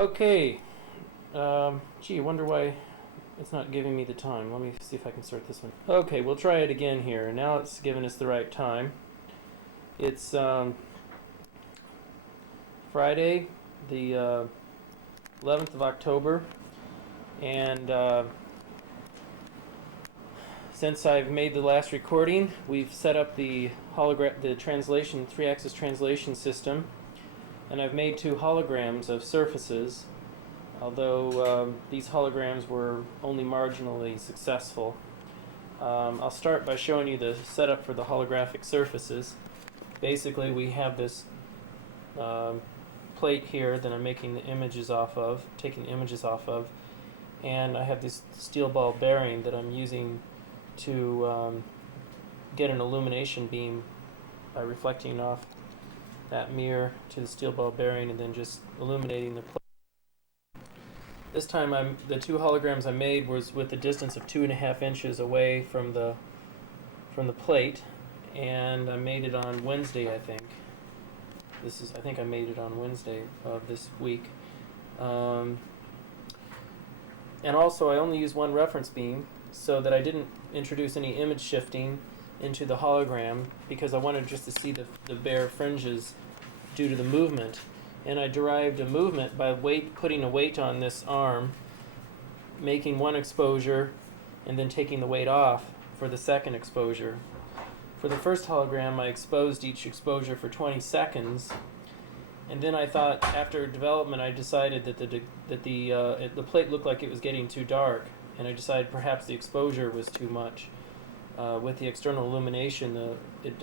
Okay, gee, I wonder why it's not giving me the time. Let me see if I can start this one. Okay, we'll try it again here. Now it's given us the right time. It's Friday, the 11th of October, and since I've made the last recording, we've set up the translation, 3-axis translation system, and I've made 2 holograms of surfaces, although these holograms were only marginally successful. I'll start by showing you the setup for the holographic surfaces. Basically, we have this plate here that I'm making the images off of, taking images off of, and I have this steel ball bearing that I'm using to get an illumination beam by reflecting off that mirror to the steel ball bearing and then just illuminating the plate. This time the 2 holograms I made was with a distance of 2.5 inches away from the plate, and I made it on Wednesday, I think. I think I made it on Wednesday of this week. And also I only used 1 reference beam so that I didn't introduce any image shifting into the hologram, because I wanted just to see the bare fringes due to the movement. And I derived a movement by putting a weight on this arm, making 1 exposure, and then taking the weight off for the second exposure. For the first hologram, I exposed each exposure for 20 seconds, and then I thought, after development, I decided that the plate looked like it was getting too dark, and I decided perhaps the exposure was too much. With the external illumination, it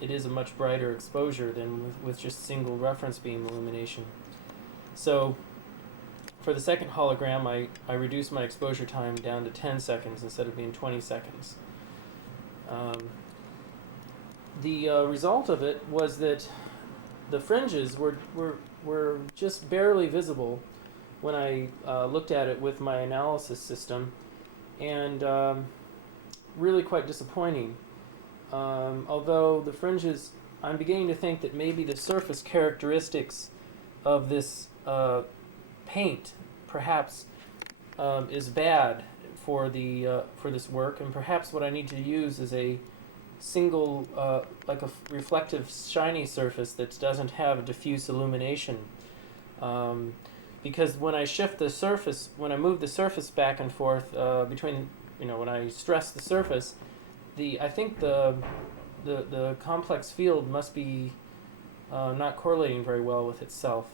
is a much brighter exposure than with just single reference beam illumination. So for the second hologram, I reduced my exposure time down to 10 seconds instead of being 20 seconds. The result of it was that the fringes were just barely visible when I looked at it with my analysis system, and really quite disappointing. Although the fringes, I'm beginning to think that maybe the surface characteristics of this paint perhaps is bad for this work, and perhaps what I need to use is a single, like a reflective shiny surface that doesn't have diffuse illumination. Because when I shift the surface, when I move the surface back and forth between, when I stress the surface, I think the complex field must be not correlating very well with itself.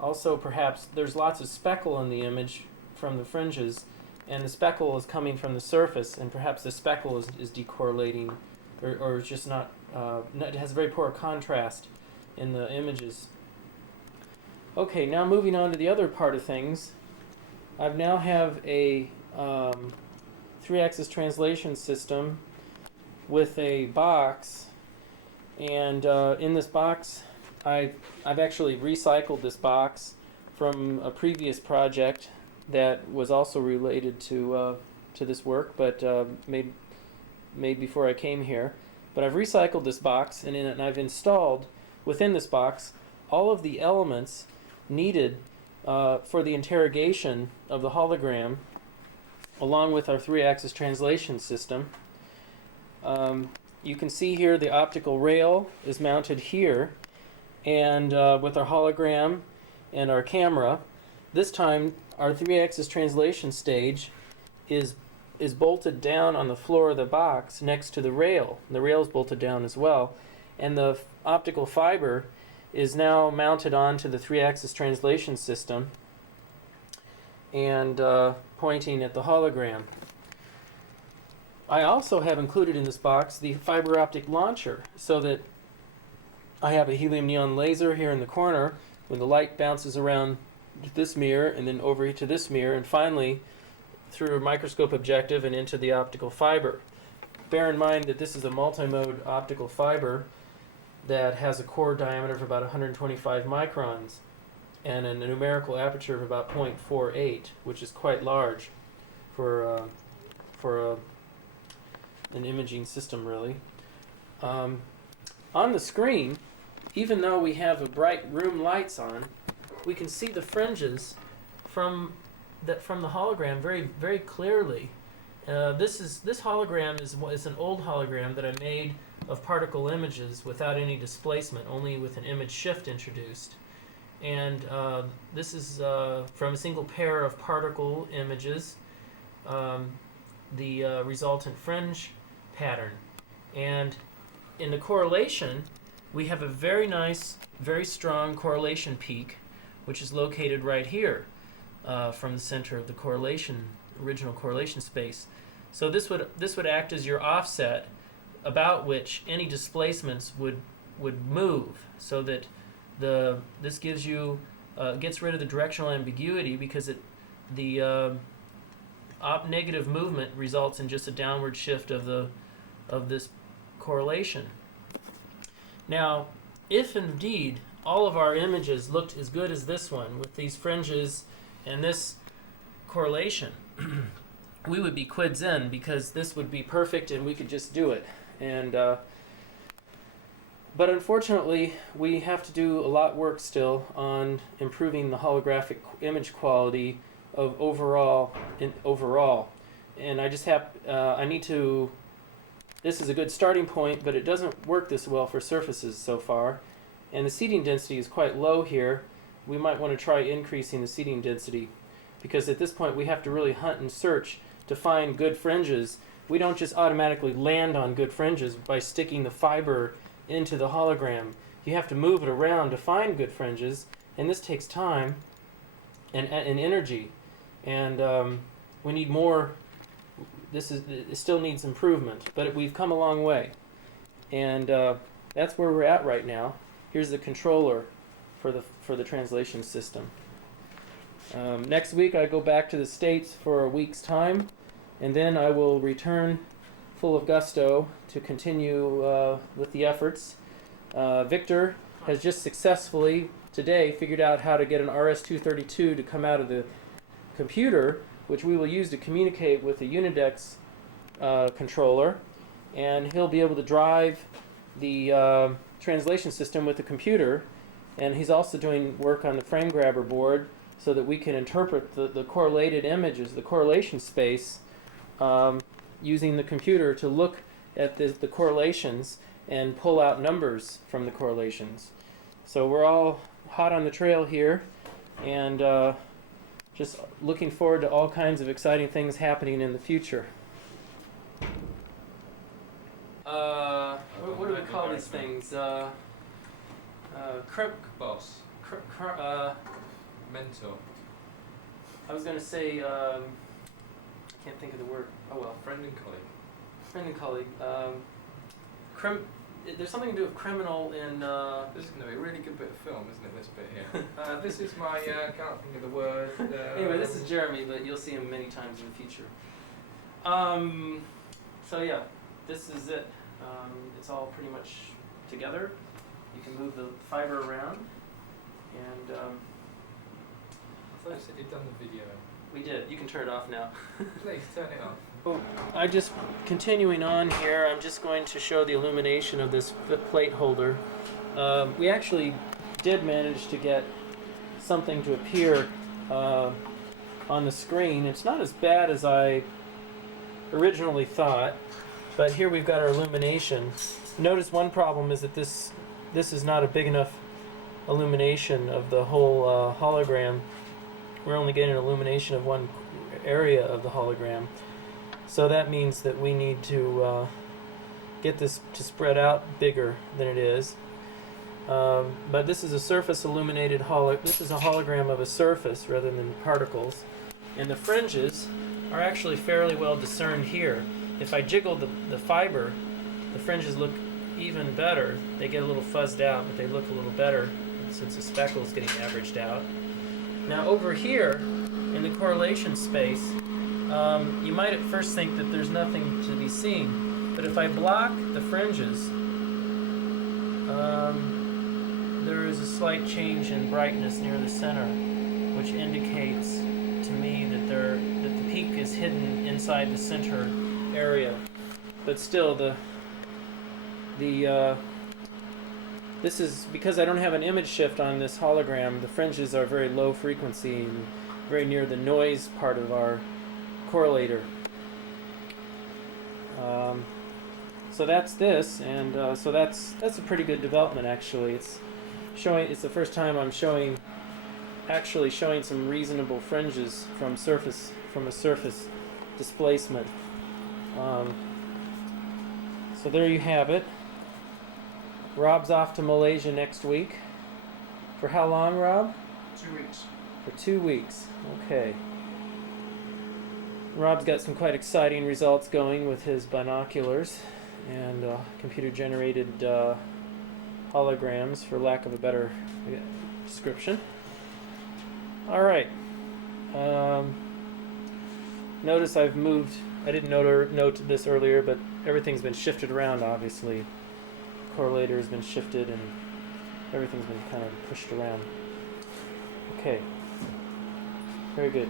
Also, perhaps there's lots of speckle in the image from the fringes, and the speckle is coming from the surface, and perhaps the speckle is decorrelating, or just not, it has very poor contrast in the images. Okay, now moving on to the other part of things, I now have a 3-axis translation system with a box, and in this box I've actually recycled this box from a previous project that was also related to this work, but made before I came here. But I've recycled this box, and I've installed within this box all of the elements needed for the interrogation of the hologram, along with our 3-axis translation system. You can see here the optical rail is mounted here, and with our hologram and our camera. This time our 3-axis translation stage is bolted down on the floor of the box next to the rail. The rail is bolted down as well, and the optical fiber is now mounted onto the 3-axis translation system and pointing at the hologram. I also have included in this box the fiber optic launcher, so that I have a helium neon laser here in the corner when the light bounces around this mirror and then over to this mirror, and finally through a microscope objective and into the optical fiber. Bear in mind that this is a multi-mode optical fiber that has a core diameter of about 125 microns and a numerical aperture of about 0.48, which is quite large for an imaging system, really. On the screen, even though we have a bright room lights on, we can see the fringes from the hologram very, very clearly. This hologram is an old hologram that I made of particle images without any displacement, only with an image shift introduced. And this is from a single pair of particle images, the resultant fringe pattern. And in the correlation, we have a very nice, very strong correlation peak, which is located right here from the center of the original correlation space. So this would act as your offset, about which any displacements would move, so that this gives you gets rid of the directional ambiguity, because the negative movement results in just a downward shift of this correlation. Now, if indeed all of our images looked as good as this one with these fringes and this correlation, we would be quid zen, because this would be perfect and we could just do it. And but unfortunately, we have to do a lot of work still on improving the holographic image quality of overall. And I just have I need to. This is a good starting point, but it doesn't work this well for surfaces so far. And the seeding density is quite low here. We might want to try increasing the seeding density, because at this point we have to really hunt and search to find good fringes. We don't just automatically land on good fringes by sticking the fiber into the hologram. You have to move it around to find good fringes, and this takes time and energy. And we need more. It still needs improvement, but we've come a long way. And that's where we're at right now. Here's the controller for the translation system. Next week I go back to the States for a week's time, and then I will return full of gusto to continue with the efforts. Victor has just successfully today figured out how to get an RS-232 to come out of the computer, which we will use to communicate with the Unidex controller, and he'll be able to drive the translation system with the computer. And he's also doing work on the frame grabber board so that we can interpret the correlated images, the correlation space, using the computer to look at the correlations and pull out numbers from the correlations. So we're all hot on the trail here, and just looking forward to all kinds of exciting things happening in the future. What do we call these things? Boss. Mentor. I was going to say, I can't think of the word. Oh well. Friend and colleague. Friend and colleague. There's something to do with criminal in... This is going to be a really good bit of film, isn't it, this bit here? This is my, can't think of the word. Anyway, this is Jeremy, but you'll see him many times in the future. So yeah, this is it. It's all pretty much together. You can move the fiber around, and... I thought you said you'd done the video. We did. You can turn it off now. Please, turn it off. Oh, continuing on here, I'm just going to show the illumination of this plate holder. We actually did manage to get something to appear on the screen. It's not as bad as I originally thought, but here we've got our illumination. Notice one problem is that this is not a big enough illumination of the whole hologram. We're only getting an illumination of one area of the hologram. So that means that we need to get this to spread out bigger than it is. But this is a surface illuminated this is a hologram of a surface rather than particles. And the fringes are actually fairly well discerned here. If I jiggle the fiber, the fringes look even better. They get a little fuzzed out, but they look a little better since the speckle is getting averaged out. Now over here, in the correlation space, you might at first think that there's nothing to be seen, but if I block the fringes, there is a slight change in brightness near the center, which indicates to me that the peak is hidden inside the center area. But still, the this is because I don't have an image shift on this hologram. The fringes are very low frequency and very near the noise part of our correlator. So that's this, and so that's a pretty good development actually. It's the first time I'm actually showing some reasonable fringes from a surface displacement. So there you have it. Rob's off to Malaysia next week. For how long, Rob? 2 weeks. For 2 weeks. Okay. Rob's got some quite exciting results going with his binoculars and computer-generated holograms, for lack of a better description. All right. Notice I've moved. I didn't note this earlier, but everything's been shifted around, obviously. Correlator has been shifted and everything's been kind of pushed around. Okay. Very good.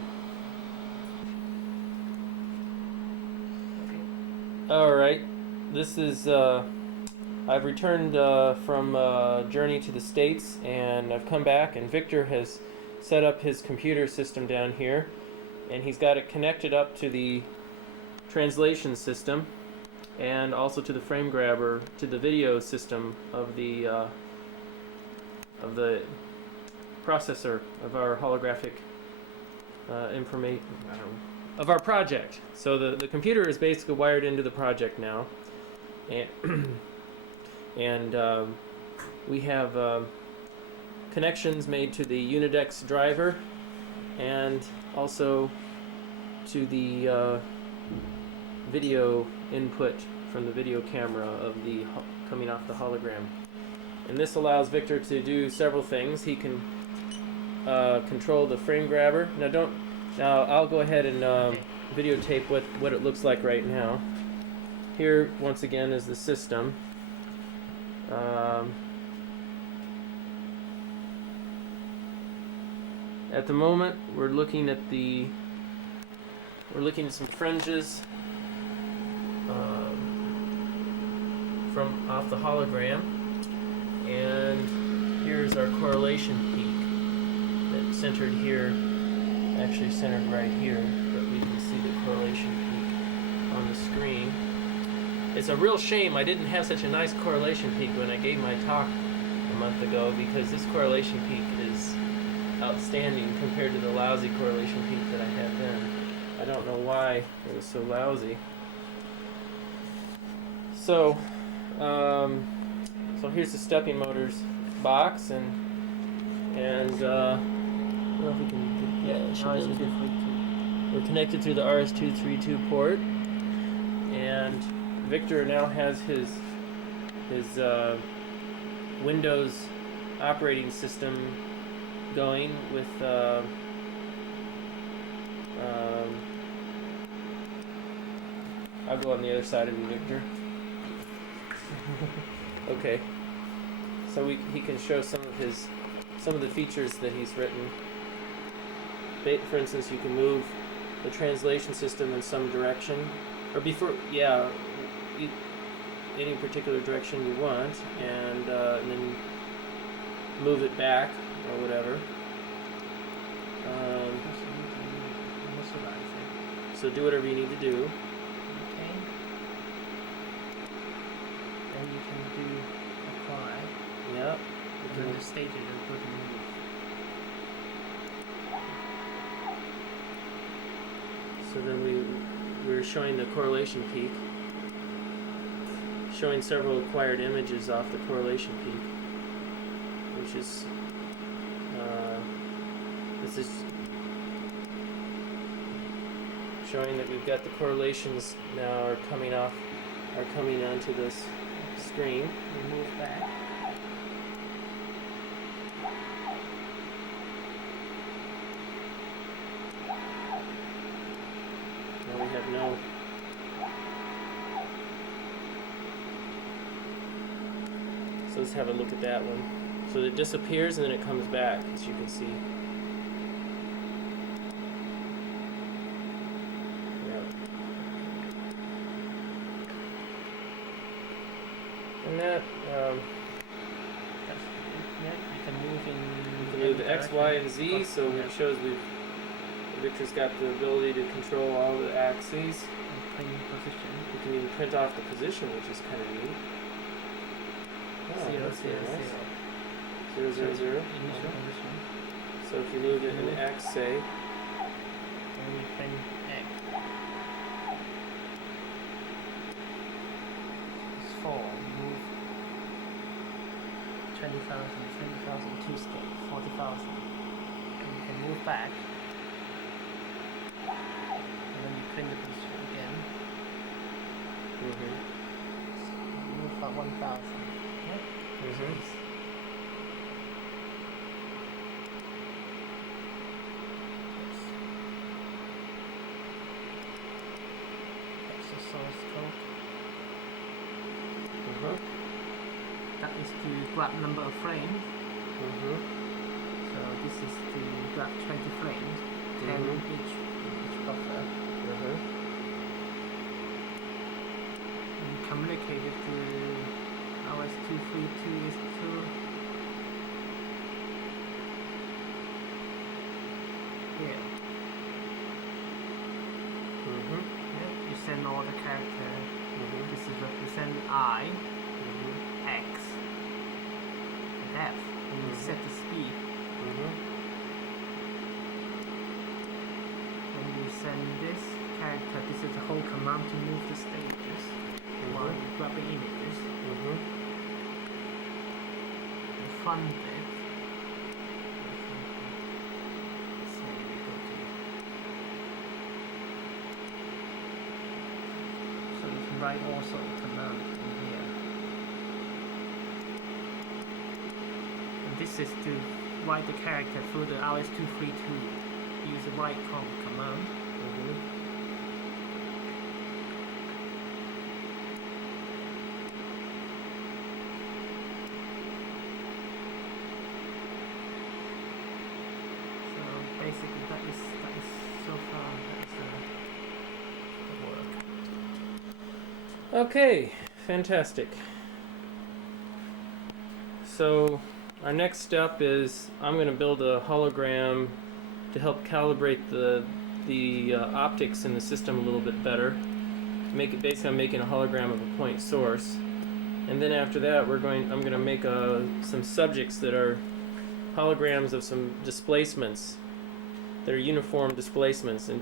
Alright. This is, I've returned from a journey to the States, and I've come back, and Victor has set up his computer system down here, and he's got it connected up to the translation system and also to the frame grabber, to the video system of the processor of our holographic information of our project. So the computer is basically wired into the project now, and we have connections made to the Unidex driver and also to the video input from the video camera of the coming off the hologram. And this allows Victor to do several things. He can control the frame grabber. Now I'll go ahead and videotape what it looks like right now. Here once again is the system. At the moment we're looking at some fringes from off the hologram, and here's our correlation peak that's centered here, actually centered right here, but we can see the correlation peak on the screen. It's a real shame I didn't have such a nice correlation peak when I gave my talk a month ago, because this correlation peak is outstanding compared to the lousy correlation peak that I had then. I don't know why it was so lousy. So here's the stepping motors box, and I don't know if we can. We're connected through the RS-232 port, and Victor now has his Windows operating system going with I'll go on the other side of you, Victor. Okay. So he can show some of the features that he's written. For instance, you can move the translation system in some direction, or any particular direction you want, and then move it back or whatever. So do whatever you need to do. Okay. Then you can do apply. Yep. And then the stages are put in. So then we're showing the correlation peak, showing several acquired images off the correlation peak, which is this is showing that we've got the correlations now are coming onto this screen. We move back. Now we have no. So let's have a look at that one. So it disappears and then it comes back, as you can see. And that X, Y, and Z, so it shows Victor's got the ability to control all the axes. And print position. You can even print off the position, which is kind of neat. Oh, 0, that's 0, very 0. nice. 0, 0, 0. Initial position. So if you moved it in X, say, And you print X. It's 4. Move 20,000, 2 scale, 40,000. And you can move back. And then you print the position again. Move about 1,000. Yep. That's the source code. That is to grab number of frames. So this is to grab 20 frames, 10 each buffer. And communicate with the RS232 is to here. Yeah, you send all the character. This is represent I, X, and F, and you set the speed. And you send this character. This is the whole command to move the stages while you're grabbing images. The front bit. So we go to. So you can write also a command in here. And this is to write the character through the RS232. Use the write command. So basically that is so far that's the work. Okay, fantastic. So our next step is I'm going to build a hologram to help calibrate the optics in the system a little bit better. Make it based on making a hologram of a point source, and then after that I'm going to make some subjects that are holograms of some displacements that are uniform displacements, and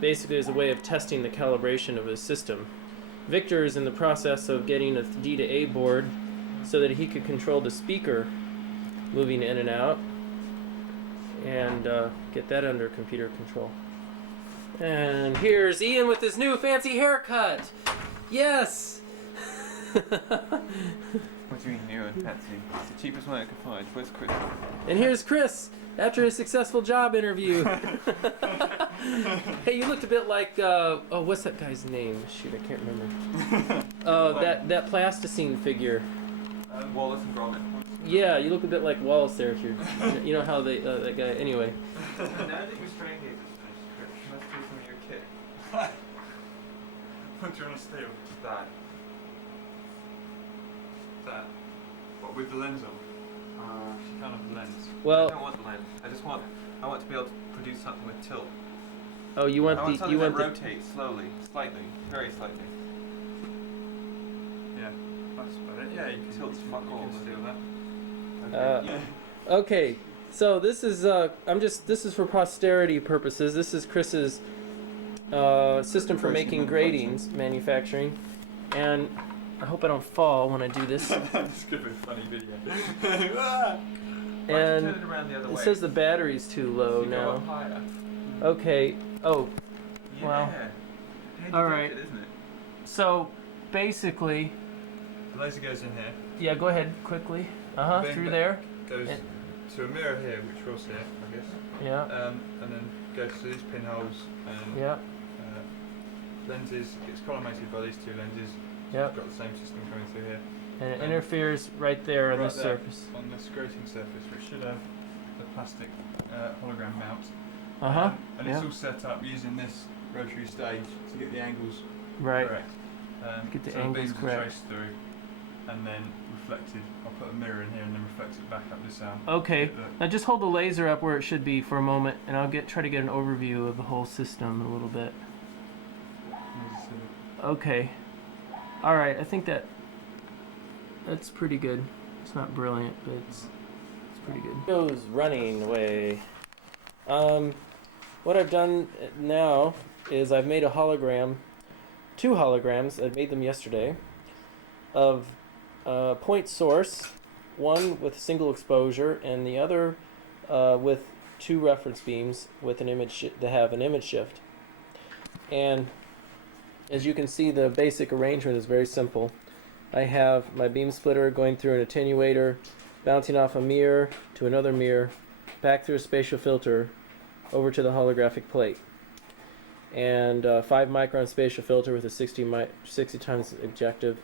basically as a way of testing the calibration of his system. Victor is in the process of getting a D to A board so that he could control the speaker moving in and out and get that under computer control. And here's Ian with his new fancy haircut. Yes. What do you mean new and fancy? It's the cheapest one I could find. Where's Chris? And here's Chris after his successful job interview. Hey, you looked a bit like what's that guy's name? Shoot, I can't remember. That plasticine figure. Wallace and Gromit. Yeah, you look a bit like Wallace there. If you're, you know how they that guy. Anyway. Now that your strain gauge is finished, Chris, you must do some of your kit. What do you want to steal? That. That. What, with the lens on? She can't have the lens. I Well, don't want the lens. I want to be able to produce something with tilt. oh, you want I want the something you want that the rotates slowly, slightly, very slightly. Yeah, that's about it. Yeah, you can, Tilt's fuck you all, can steal that. Yeah. Okay, so this is this is for posterity purposes. This is Chris's system for making gratings, manufacturing, and I hope I don't fall when I do this. This could be a funny video. Why don't you And turn it around the other it way? says the battery's too low So you go now. up higher. Okay. Oh, Yeah. Wow. Handy All right. gadget, isn't it? so basically, The laser goes in here, yeah. Go ahead quickly. Bang, Through bang. there. goes And- to a mirror here, which we'll see, I guess. Yeah. And then goes to these pinholes and Yeah. lenses. It's collimated by these two lenses. Yeah. It's got the same system coming through here. And it interferes right there on Right this there. surface. On this grating surface, which should have the plastic hologram mount. And it's Yeah. all set up using this rotary stage to get the angles Right. correct. Get the so angles beams are correct. traced through. and then reflected. I'll put a mirror in here and then reflect it back up this arm. Okay. Now just hold the laser up where it should be for a moment, and I'll try to get an overview of the whole system a little bit. Okay. All right. I think that's pretty good. It's not brilliant, but it's pretty good. Goes running away. What I've done now is I've made a hologram, 2 holograms. I made them yesterday, of point source, one with single exposure and the other with 2 reference beams with an image that have an image shift. And as you can see, the basic arrangement is very simple. I have my beam splitter going through an attenuator, bouncing off a mirror to another mirror, back through a spatial filter, over to the holographic plate. And 5 micron spatial filter with a 60 times objective.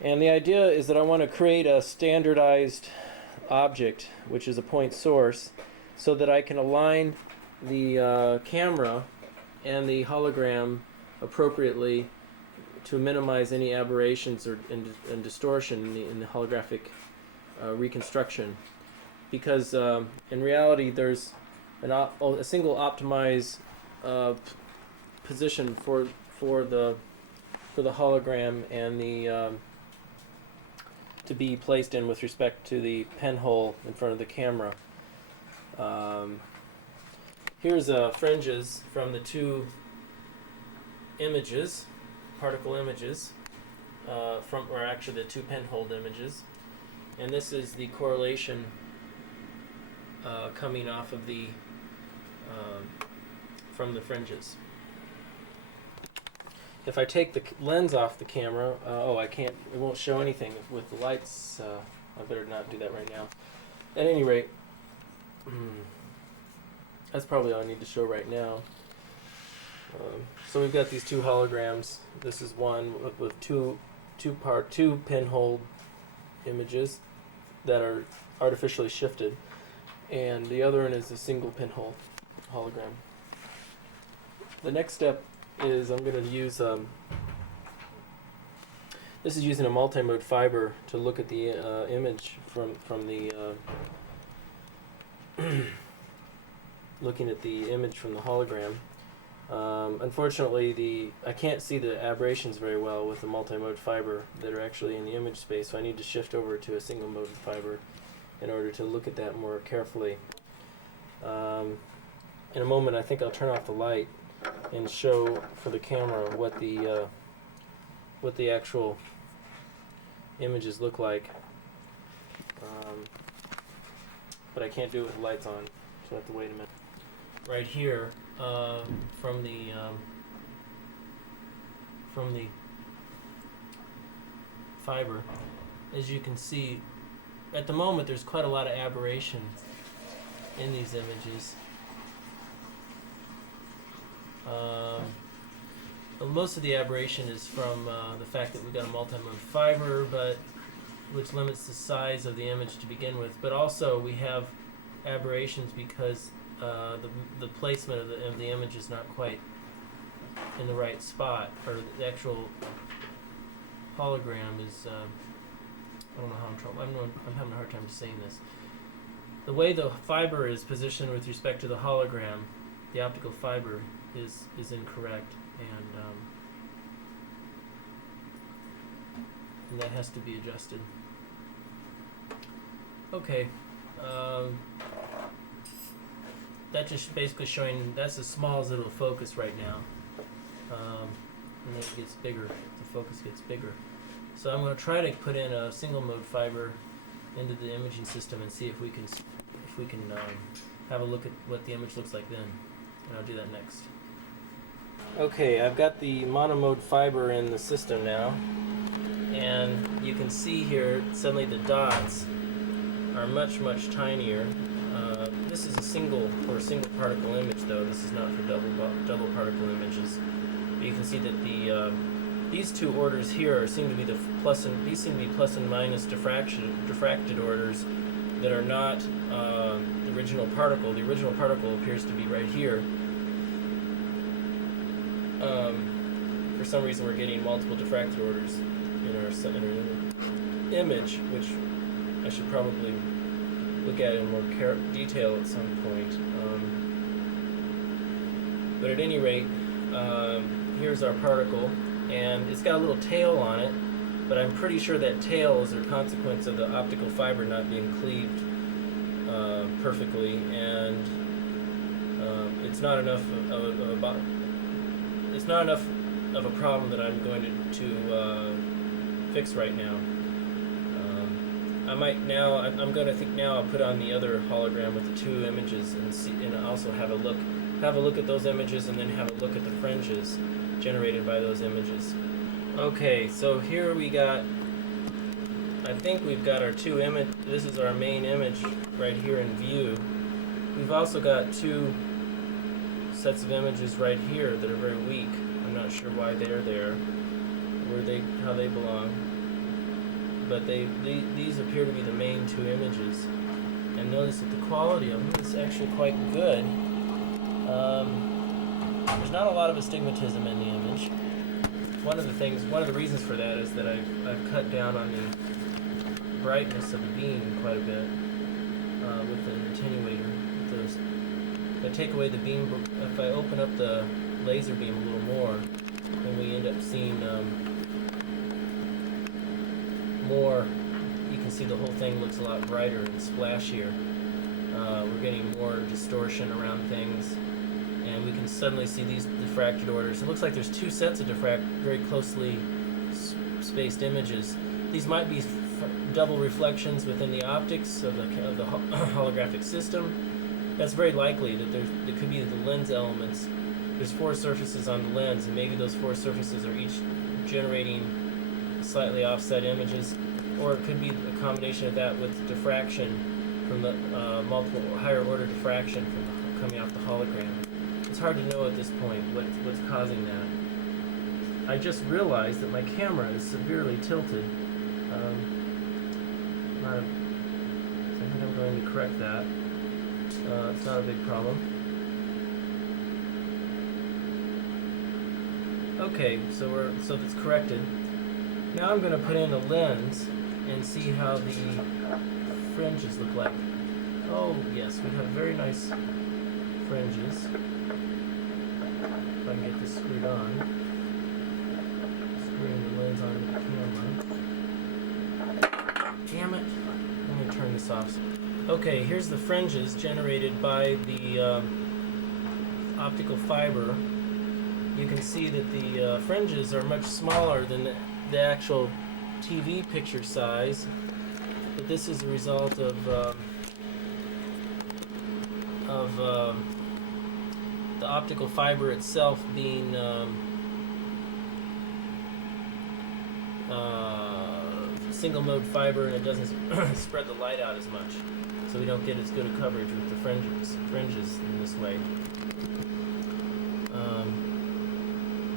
And the idea is that I want to create a standardized object, which is a point source, so that I can align the camera and the hologram appropriately to minimize any aberrations and distortion in the holographic reconstruction. Because in reality, there's a single optimized position for the hologram and the to be placed in with respect to the pen hole in front of the camera. Here's fringes from the 2 images, particle images, or actually the 2 penhole images, and this is the correlation coming off of the from the fringes. If I take the lens off the camera, I can't. It won't show anything with the lights. I better not do that right now. At any rate, that's probably all I need to show right now. So we've got these 2 holograms. This is one with two pinhole images that are artificially shifted, and the other one is a single pinhole hologram. The next step is I'm going to use this is using a multi-mode fiber to look at the image from the looking at the image from the hologram. Unfortunately, I can't see the aberrations very well with the multi-mode fiber that are actually in the image space, so I need to shift over to a single mode fiber in order to look at that more carefully. In a moment, I think I'll turn off the light and show for the camera what the actual images look like. But I can't do it with the lights on, so I have to wait a minute. Right here, from the fiber, as you can see, at the moment there's quite a lot of aberration in these images. Most of the aberration is from the fact that we've got a multi-mode fiber, which limits the size of the image to begin with. But also we have aberrations because the placement of the image is not quite in the right spot, or the actual hologram is. I don't know how I'm having a hard time saying this. The way the fiber is positioned with respect to the hologram, the optical fiber is incorrect, and that has to be adjusted. Okay, that's just basically showing that's as small as it'll focus right now, and then it gets bigger. The focus gets bigger. So I'm going to try to put in a single mode fiber into the imaging system and see if we can have a look at what the image looks like then, and I'll do that next. Okay, I've got the monomode fiber in the system now, and you can see here suddenly the dots are much tinier. This is a single particle image though. This is not for double particle images. But you can see that these 2 orders here seem to be plus and minus diffracted orders that are not the original particle. The original particle appears to be right here. For some reason we're getting multiple diffracted orders. image, which I should probably look at in more detail at some point. But at any rate, here's our particle, and it's got a little tail on it, but I'm pretty sure that tail is a consequence of the optical fiber not being cleaved perfectly, and it's not enough of a problem that I'm going to fix right now. I'm going to think now I'll put on the other hologram with the two images and see, and also have a look at those images, and then have a look at the fringes generated by those images. Okay, so here I think we've got our two image. This is our main image right here in view. We've also got two sets of images right here that are very weak. I'm not sure why they're there, how they belong. But these appear to be the main two images. And notice that the quality of them is actually quite good. There's not a lot of astigmatism in the image. One of the reasons for that is that I've cut down on the brightness of the beam quite a bit with an attenuator. If I take away the beam, if I open up the laser beam a little more, then we end up seeing more. You can see the whole thing looks a lot brighter and splashier. We're getting more distortion around things, and we can suddenly see these diffracted orders. It looks like there's two sets of very closely spaced images. These might be double reflections within the optics of the holographic system. That's very likely that it could be the lens elements. There's four surfaces on the lens, and maybe those four surfaces are each generating slightly offset images, or it could be a combination of that with diffraction from the multiple higher order diffraction coming off the hologram. It's hard to know at this point what's causing that. I just realized that my camera is severely tilted. So I think I'm going to correct that. It's not a big problem. Okay, so that's corrected. Now I'm going to put in a lens and see how the fringes look like. Oh yes, we have very nice fringes. If I can get this screwed on. Screwing the lens onto the camera. Damn it. Let me turn this off. Okay, here's the fringes generated by the optical fiber. You can see that the fringes are much smaller than the actual TV picture size, but this is a result of the optical fiber itself being single mode fiber, and it doesn't spread the light out as much, so we don't get as good a coverage with the fringes in this way.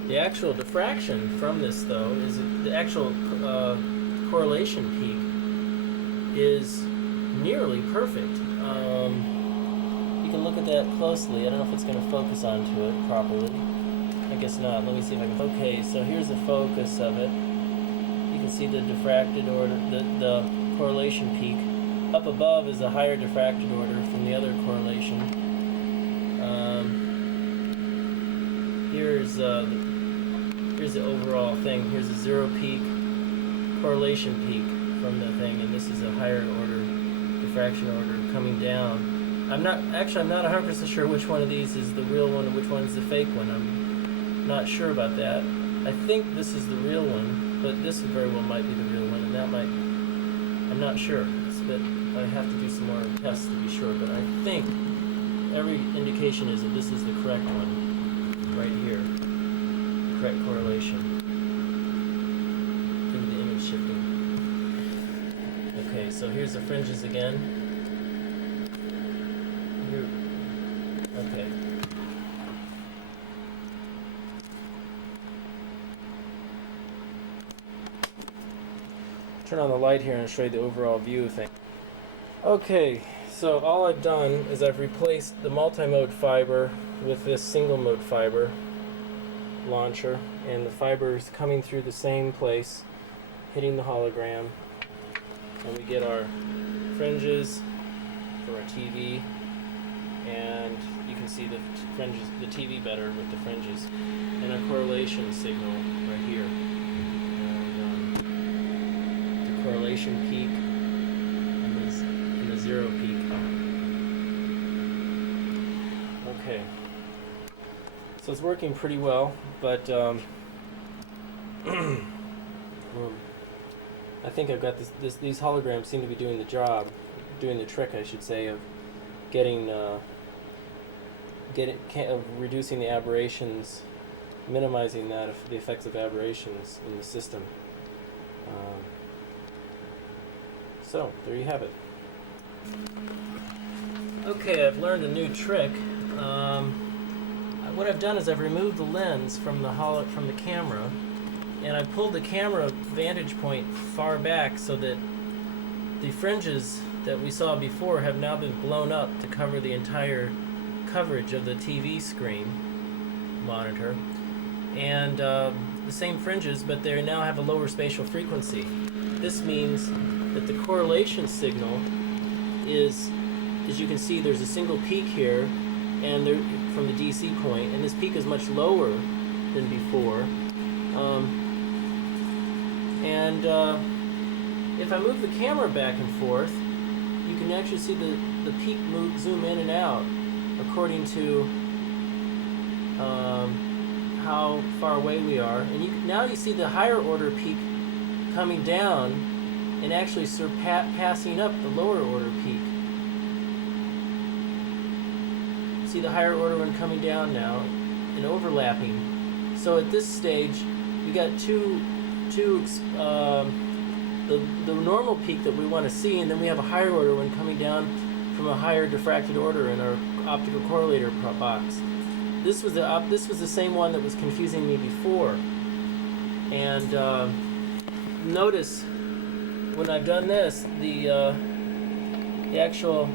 The actual diffraction from this, though, is the actual correlation peak is nearly perfect. You can look at that closely. I don't know if it's going to focus onto it properly. I guess not. Let me see if I can. Okay, so here's the focus of it. You can see the diffracted order, the correlation peak. Up above is a higher diffracted order from the other correlation. Here's the overall thing. Here's a zero peak correlation peak from the thing, and this is a higher order diffraction order coming down. I'm not 100% sure which one of these is the real one and which one is the fake one. I'm not sure about that. I think this is the real one, but this very well might be the real one, and that might. I'm not sure. I have to do some more tests to be sure, but I think every indication is that this is the correct one right here. Correct correlation due to the image shifting. Okay, so here's the fringes again. Here. Okay. Turn on the light here and show you the overall view thing. Okay, so all I've done is I've replaced the multi-mode fiber with this single mode fiber launcher, and the fiber is coming through the same place hitting the hologram, and we get our fringes for our TV, and you can see the fringes, the TV better with the fringes, and a correlation signal right here. And, the correlation peak and the zero peak. Okay. So it's working pretty well, but I think I've got these holograms seem to be doing the job, doing the trick, I should say, of reducing the aberrations, minimizing the effects of aberrations in the system. So there you have it. Okay, I've learned a new trick. What I've done is I've removed the lens from the camera, and I pulled the camera vantage point far back so that the fringes that we saw before have now been blown up to cover the entire coverage of the TV screen monitor, and the same fringes, but they now have a lower spatial frequency. This means that the correlation signal is, as you can see, there's a single peak here, and from the DC point, and this peak is much lower than before. If I move the camera back and forth, you can actually see the peak zoom in and out according to how far away we are. And now you see the higher order peak coming down and actually passing up the lower order peak. See the higher order one coming down now and overlapping. So at this stage, we got the normal peak that we want to see, and then we have a higher order one coming down from a higher diffracted order in our optical correlator box. This was the same one that was confusing me before. And notice when I've done this, the actual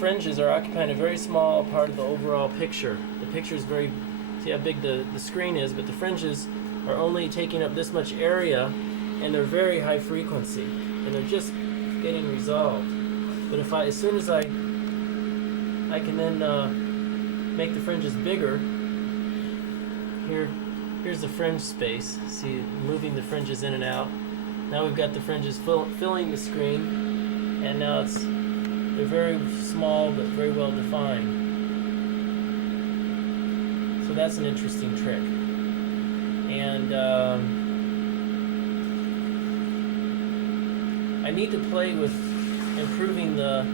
fringes are occupying a very small part of the overall picture. The picture is see how big the screen is, but the fringes are only taking up this much area, and they're very high frequency, and they're just getting resolved. But as soon as I can then make the fringes bigger, here's the fringe space. See, moving the fringes in and out. Now we've got the fringes filling the screen, and now they're very small but very well defined. So that's an interesting trick. And I need to play with improving the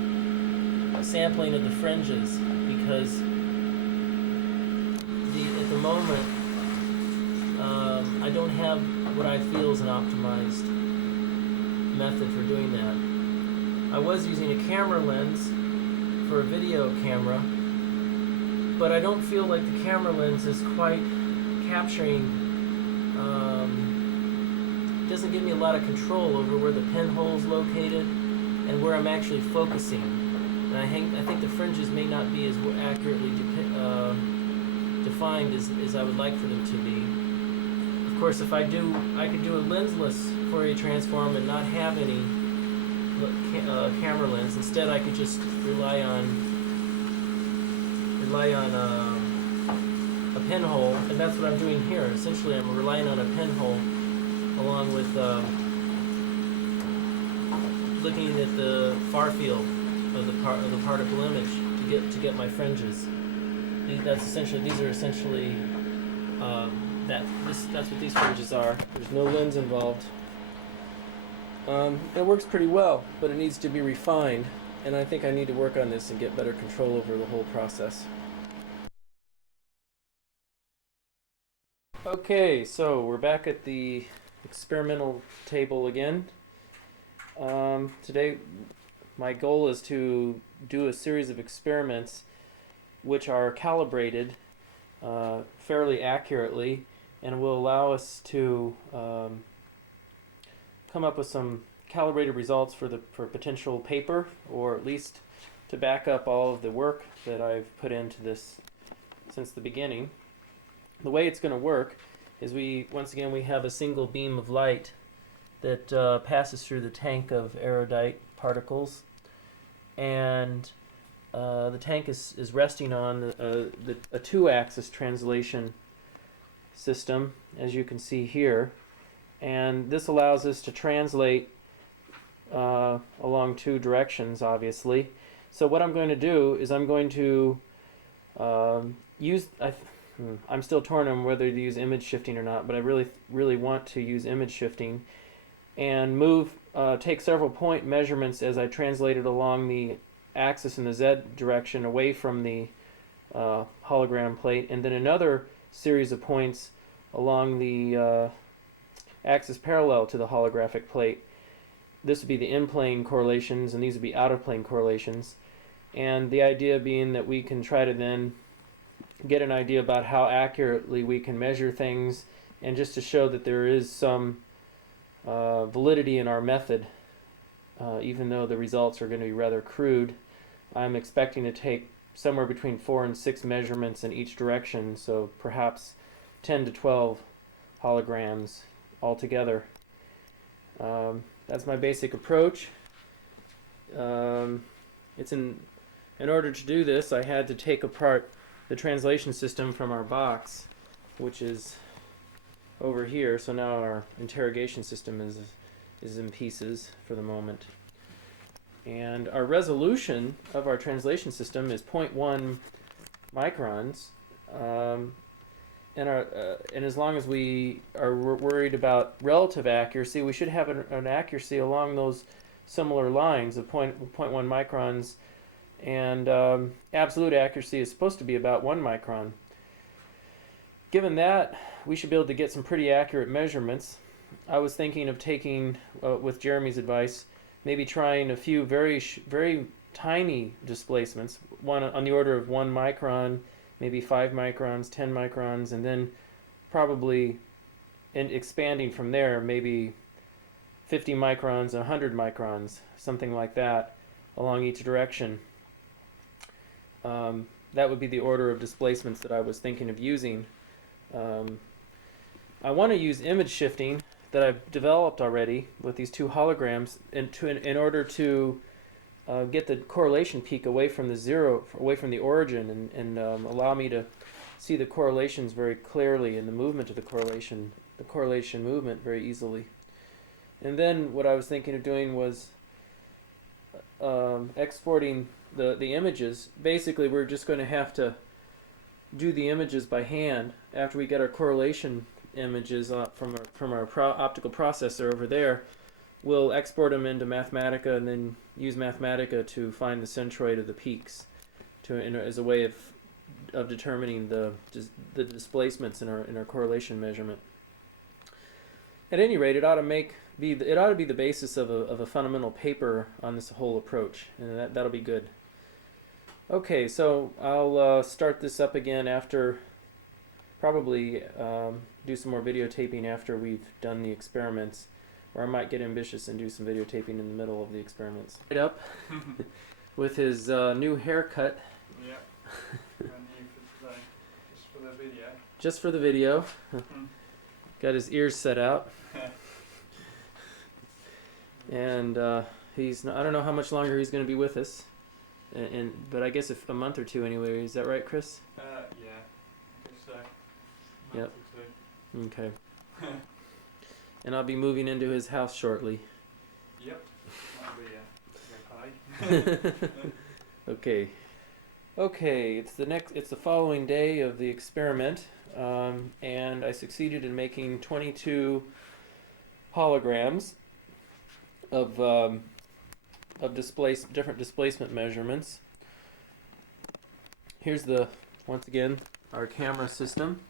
sampling of the fringes, because at the moment I don't have what I feel is an optimized method for doing that. I was using a camera lens for a video camera, but I don't feel like the camera lens is quite capturing, doesn't give me a lot of control over where the pinhole is located and where I'm actually focusing. And I think the fringes may not be as accurately defined as I would like for them to be. Of course, I could do a lensless Fourier transform and not have any camera lens. Instead, I could just rely on a pinhole, and that's what I'm doing here. Essentially, I'm relying on a pinhole along with looking at the far field of the particle image to get my fringes. That's essentially that's what these fringes are. There's no lens involved. It works pretty well, but it needs to be refined, and I think I need to work on this and get better control over the whole process. Okay, so we're back at the experimental table again. Today my goal is to do a series of experiments which are calibrated fairly accurately and will allow us to come up with some calibrated results for potential paper, or at least to back up all of the work that I've put into this since the beginning. The way it's going to work is we have a single beam of light that passes through the tank of erudite particles, and the tank is resting on a two-axis translation system, as you can see here, and this allows us to translate along two directions, obviously. So what I'm going to do is I'm going to I'm still torn on whether to use image shifting or not, but I really want to use image shifting and take several point measurements as I translate it along the axis in the Z direction away from the hologram plate, and then another series of points along the axis parallel to the holographic plate. This would be the in-plane correlations, and these would be out-of-plane correlations. And the idea being that we can try to then get an idea about how accurately we can measure things, and just to show that there is some validity in our method, even though the results are going to be rather crude. I'm expecting to take somewhere between 4 and 6 measurements in each direction, so perhaps 10 to 12 holograms altogether. That's my basic approach. In order to do this, I had to take apart the translation system from our box, which is over here. So now our interrogation system is in pieces for the moment. And our resolution of our translation system is 0.1 microns. And as long as we are worried about relative accuracy, we should have an accuracy along those similar lines of 0.1 microns, and absolute accuracy is supposed to be about 1 micron. Given that, we should be able to get some pretty accurate measurements. I was thinking of taking, with Jeremy's advice, maybe trying a few very tiny displacements, one on the order of 1 micron, maybe 5 microns, 10 microns, and then probably expanding from there, maybe 50 microns, 100 microns, something like that, along each direction. That would be the order of displacements that I was thinking of using. I want to use image shifting that I've developed already with these two holograms in order to get the correlation peak away from the zero, away from the origin, and allow me to see the correlations very clearly and the movement of the correlation movement very easily. And then what I was thinking of doing was exporting the images. Basically, we're just going to have to do the images by hand after we get our correlation images from our optical processor over there. We'll export them into Mathematica and then use Mathematica to find the centroid of the peaks as a way of determining the displacements in our correlation measurement. At any rate, it ought to be the basis of a fundamental paper on this whole approach, and that'll be good. Okay, so I'll start this up again after, probably do some more videotaping after we've done the experiments, or I might get ambitious and do some videotaping in the middle of the experiments. Right up with his new haircut. Yeah. And you for today, just for the video. Just for the video. Got his ears set out. And I don't know how much longer he's going to be with us, but I guess a month or two anyway. Is that right, Chris? Yeah, I guess so. Yep. Month or two. Okay. And I'll be moving into his house shortly. Yep. That'll be okay. Okay. Okay, it's the following day of the experiment, and I succeeded in making 22 holograms of different displacement measurements. Here's once again our camera system,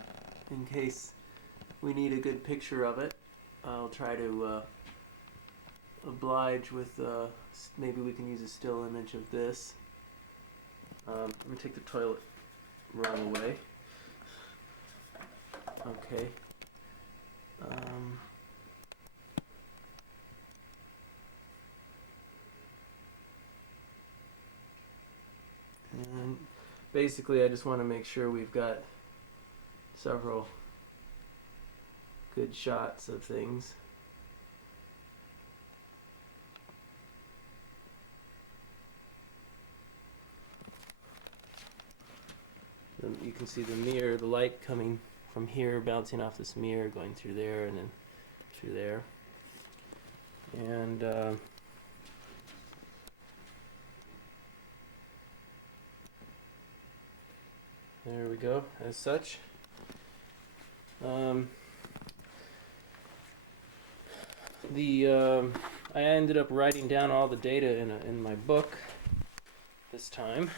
in case we need a good picture of it. I'll try to oblige with maybe we can use a still image of this. Let me take the toilet roll away. Okay. And basically I just want to make sure we've got several good shots of things. You can see the mirror, the light coming from here, bouncing off this mirror, going through there, and then through there. And there we go, as such. I ended up writing down all the data in my book this time.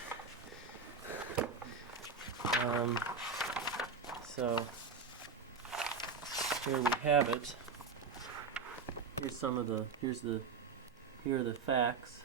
So here we have it. Here's some of the here are the facts.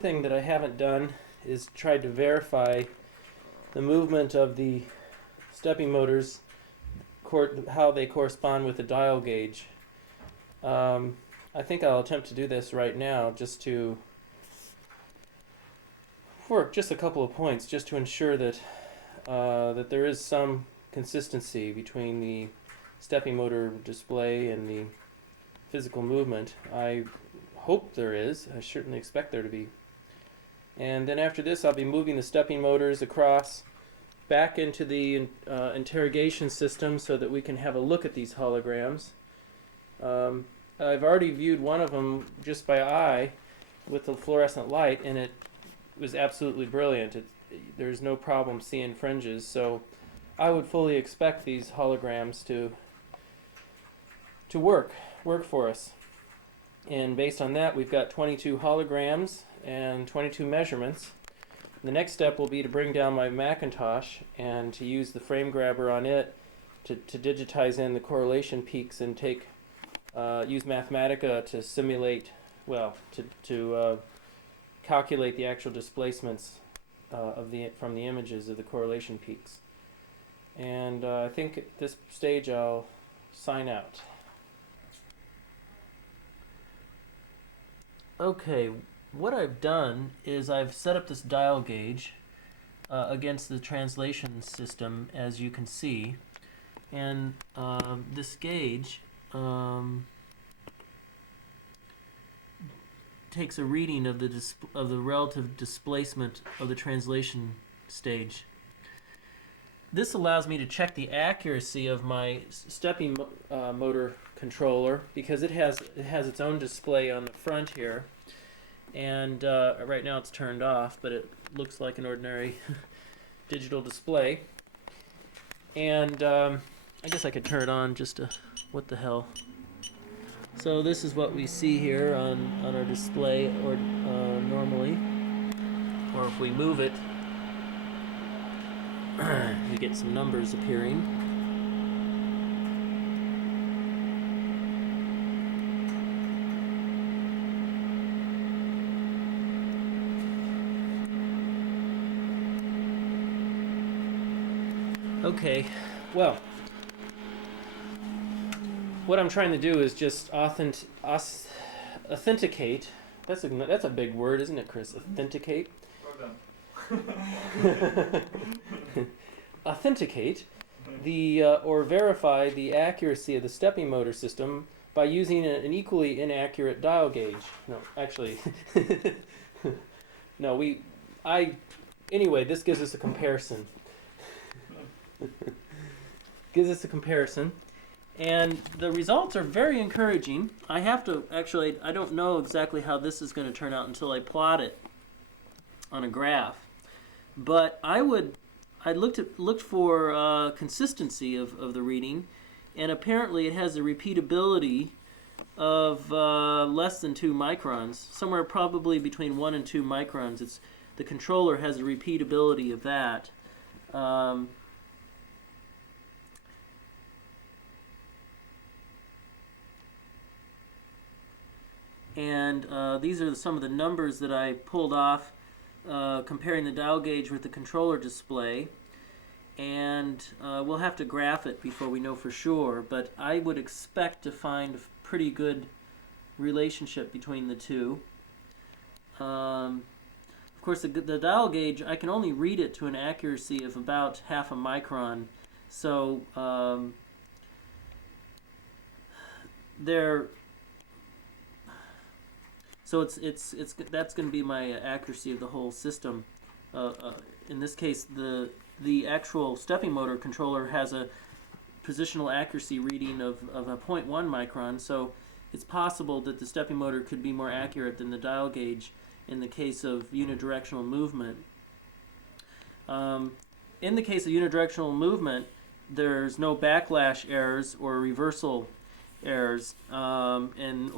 Thing that I haven't done is tried to verify the movement of the stepping motors, how they correspond with the dial gauge. I think I'll attempt to do this right now, just to work just a couple of points, just to ensure that that there is some consistency between the stepping motor display and the physical movement. I hope there is. I certainly expect there to be. And then after this, I'll be moving the stepping motors across back into the interrogation system so that we can have a look at these holograms. I've already viewed one of them just by eye with the fluorescent light, and it was absolutely brilliant. There's no problem seeing fringes, so I would fully expect these holograms to work for us. And based on that, we've got 22 holograms and 22 measurements. The next step will be to bring down my Macintosh and to use the frame grabber on it to digitize in the correlation peaks and use Mathematica to simulate, to calculate the actual displacements from the images of the correlation peaks. And I think at this stage I'll sign out. Okay, what I've done is I've set up this dial gauge against the translation system, as you can see, and this gauge takes a reading of the relative displacement of the translation stage. This allows me to check the accuracy of my stepping motor controller, because it has its own display on the front here, and right now it's turned off, but it looks like an ordinary digital display. And I guess I could turn it on just to, what the hell. So this is what we see here on our display, or normally, or if we move it, we get some numbers appearing. Okay, well, what I'm trying to do is just authenticate. That's a big word, isn't it, Chris? Authenticate. Well done. Authenticate or verify the accuracy of the stepping motor system by using an equally inaccurate dial gauge. No, actually, no. Anyway, this gives us a comparison. Gives us a comparison. And the results are very encouraging. I have to, actually, I don't know exactly how this is going to turn out until I plot it on a graph. But I looked for consistency of the reading, and apparently it has a repeatability of less than 2 microns, somewhere probably between 1 and 2 microns. The controller has a repeatability of that. And these are some of the numbers that I pulled off comparing the dial gauge with the controller display. And we'll have to graph it before we know for sure, but I would expect to find a pretty good relationship between the two. Of course, the dial gauge, I can only read it to an accuracy of about 0.5 micron. So that's going to be my accuracy of the whole system. In this case, the actual stepping motor controller has a positional accuracy reading of a 0.1 micron, so it's possible that the stepping motor could be more accurate than the dial gauge in the case of unidirectional movement. In the case of unidirectional movement, there's no backlash errors or reversal errors or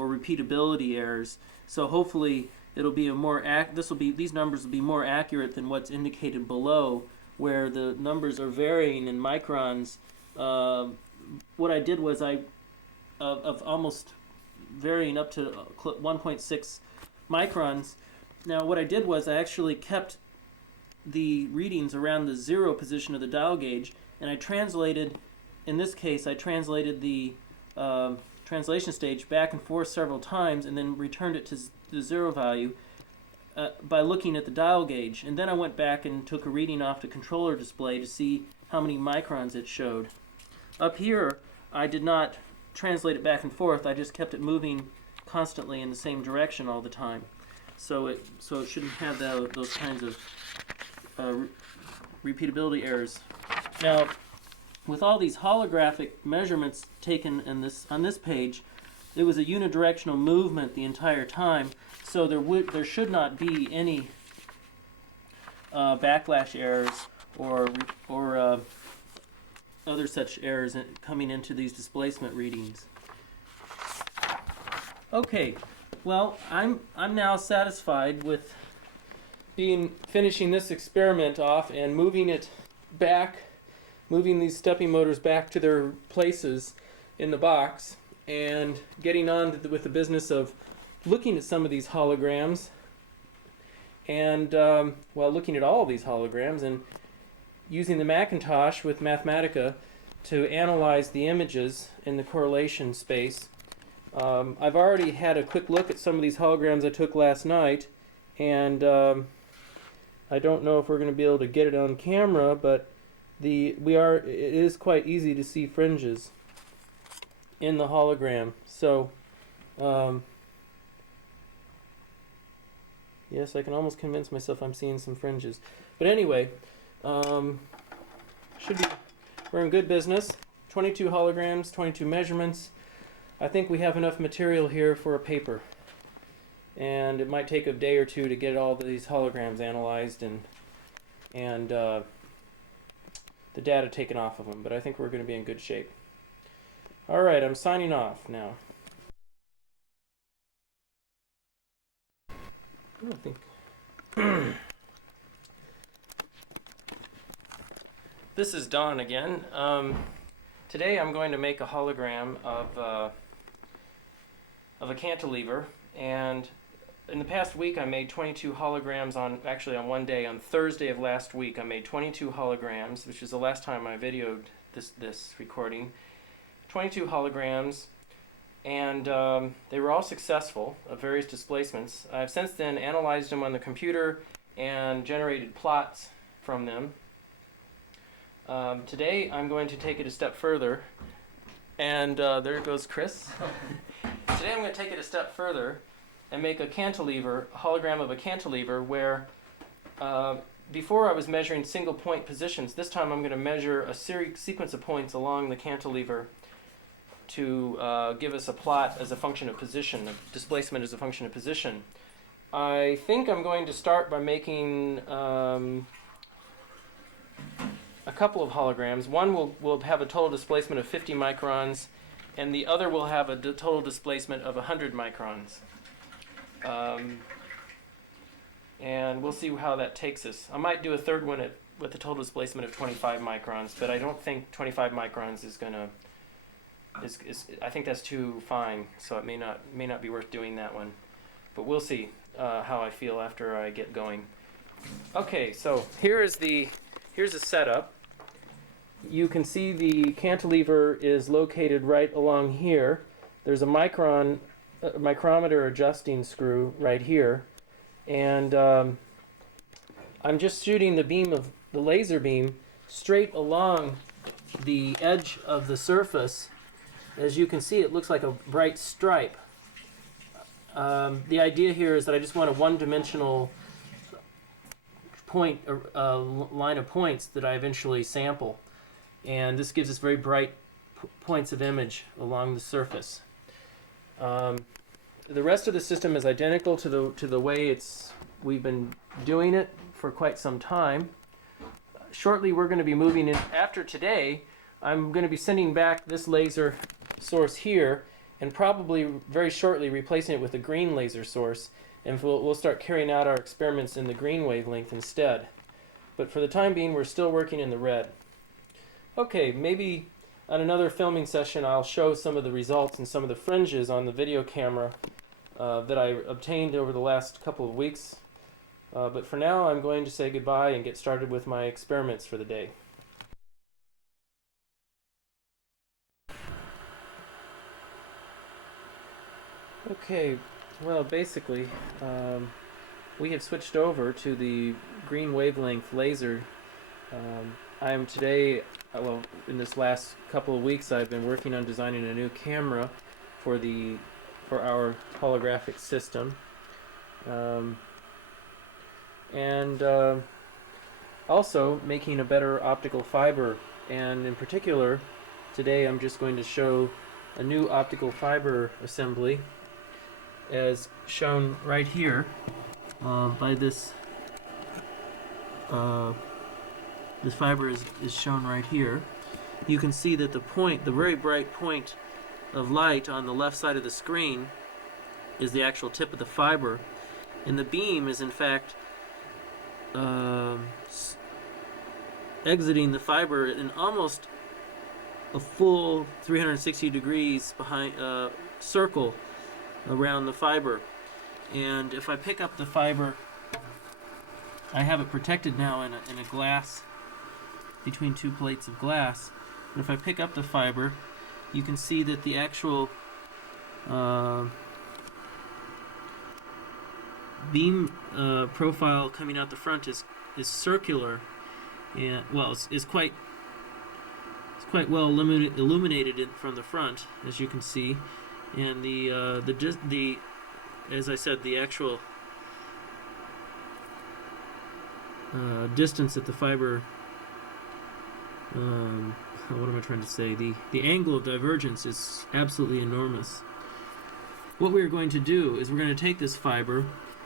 repeatability errors. So hopefully it'll be these numbers will be more accurate than what's indicated below, where the numbers are varying in microns. What I did was of almost varying up to 1.6 microns. Now what I did was I actually kept the readings around the 0 position of the dial gauge, and I translated, in this case, I translated the translation stage back and forth several times and then returned it to the 0 value by looking at the dial gauge. And then I went back and took a reading off the controller display to see how many microns it showed. Up here, I did not translate it back and forth. I just kept it moving constantly in the same direction all the time. So it shouldn't have those kinds of repeatability errors. Now, with all these holographic measurements taken on this page, it was a unidirectional movement the entire time, so there should not be any backlash errors or other such errors coming into these displacement readings. Okay, well, I'm now satisfied with finishing this experiment off and moving these stepping motors back to their places in the box, and getting on with the business of looking at some of these holograms, and looking at all of these holograms, and using the Macintosh with Mathematica to analyze the images in the correlation space. I've already had a quick look at some of these holograms I took last night, and I don't know if we're going to be able to get it on camera, but it is quite easy to see fringes in the hologram. So yes, I can almost convince myself I'm seeing some fringes. But anyway, we're in good business. 22 holograms, 22 measurements. I think we have enough material here for a paper. And it might take a day or two to get all these holograms analyzed and the data taken off of them, but I think we're going to be in good shape. All right, I'm signing off now. I don't think... This is Don again. Today I'm going to make a hologram of a cantilever, and in the past week I made 22 holograms on one day. On Thursday of last week I made 22 holograms, which is the last time I videoed this recording. 22 holograms, and they were all successful of various displacements. I've since then analyzed them on the computer and generated plots from them. Today I'm going to take it a step further, and there goes Chris. Today I'm going to take it a step further and make a hologram of a cantilever, where before I was measuring single point positions. This time I'm going to measure a sequence of points along the cantilever to give us a plot as a function of position, of displacement as a function of position. I think I'm going to start by making a couple of holograms. One will have a total displacement of 50 microns, and the other will have a total displacement of 100 microns. And we'll see how that takes us. I might do a third one with a total displacement of 25 microns, but I don't think 25 microns is gonna. I think that's too fine, so it may not be worth doing that one. But we'll see how I feel after I get going. Okay, so here's a setup. You can see the cantilever is located right along here. There's a micrometer adjusting screw right here. And I'm just shooting the beam of the laser beam straight along the edge of the surface. As you can see, it looks like a bright stripe. The idea here is that I just want a one-dimensional point, line of points that I eventually sample. And this gives us very bright points of image along the surface. The rest of the system is identical to the way we've been doing it for quite some time. Shortly, we're going to be moving in. After today, I'm going to be sending back this laser source here, and probably very shortly replacing it with a green laser source, and we'll start carrying out our experiments in the green wavelength instead. But for the time being, we're still working in the red. Okay, maybe on another filming session, I'll show some of the results and some of the fringes on the video camera that I obtained over the last couple of weeks. But for now, I'm going to say goodbye and get started with my experiments for the day. Okay, well, basically, we have switched over to the green wavelength laser. I am today, in this last couple of weeks, I've been working on designing a new camera for our holographic system, and also making a better optical fiber. And in particular, today I'm just going to show a new optical fiber assembly, as shown right here by this. This fiber is shown right here. You can see that the very bright point of light on the left side of the screen is the actual tip of the fiber, and the beam is in fact exiting the fiber in almost a full 360 degrees behind circle around the fiber. And if I pick up the fiber, I have it protected now in a glass, between two plates of glass. And if I pick up the fiber, you can see that the actual beam profile coming out the front is circular, and well, it's quite well illuminated from the front, as you can see. And the as I said, the actual distance that the fiber, what am I trying to say? The angle of divergence is absolutely enormous. What we're going to do is we're going to take this fiber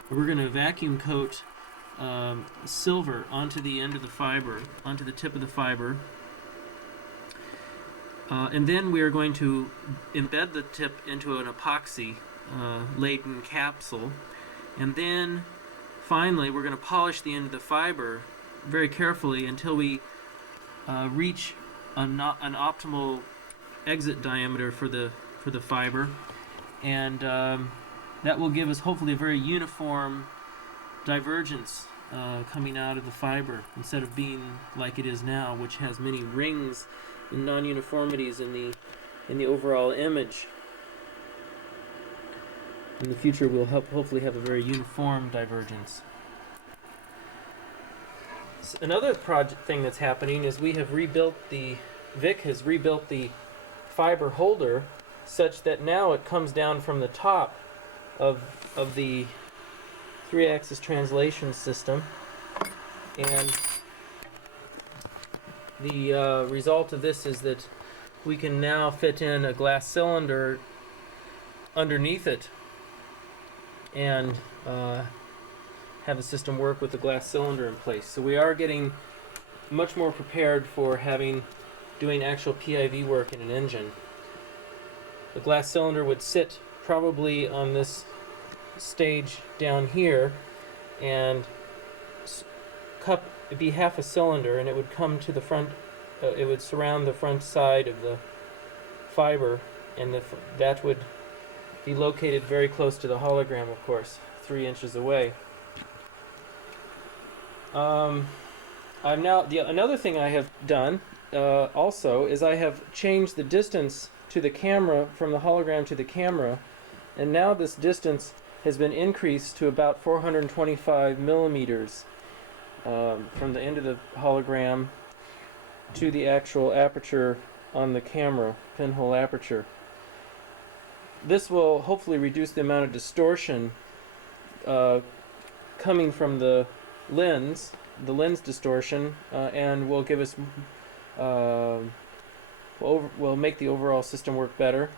and we're going to vacuum coat silver onto the end of the fiber, onto the tip of the fiber. And then we are going to embed the tip into an epoxy laden capsule. And then finally we're going to polish the end of the fiber very carefully until we reach an optimal exit diameter for the fiber. And that will give us hopefully a very uniform divergence coming out of the fiber, instead of being like it is now, which has many rings and non-uniformities in the overall image. In the future, we'll hopefully have a very uniform divergence. Another thing that's happening is Vic has rebuilt the fiber holder such that now it comes down from the top of the 3-axis translation system. And the result of this is that we can now fit in a glass cylinder underneath it and have the system work with the glass cylinder in place. So we are getting much more prepared for doing actual PIV work in an engine. The glass cylinder would sit probably on this stage down here, and it'd be half a cylinder, and it would come to the front. It would surround the front side of the fiber, and that would be located very close to the hologram, of course, 3 inches away. Another thing I have done also is I have changed the distance to the camera from the hologram to the camera, and now this distance has been increased to about 425 millimeters from the end of the hologram to the actual aperture on the camera, pinhole aperture. This will hopefully reduce the amount of distortion coming from the lens distortion, and will give us will make the overall system work better.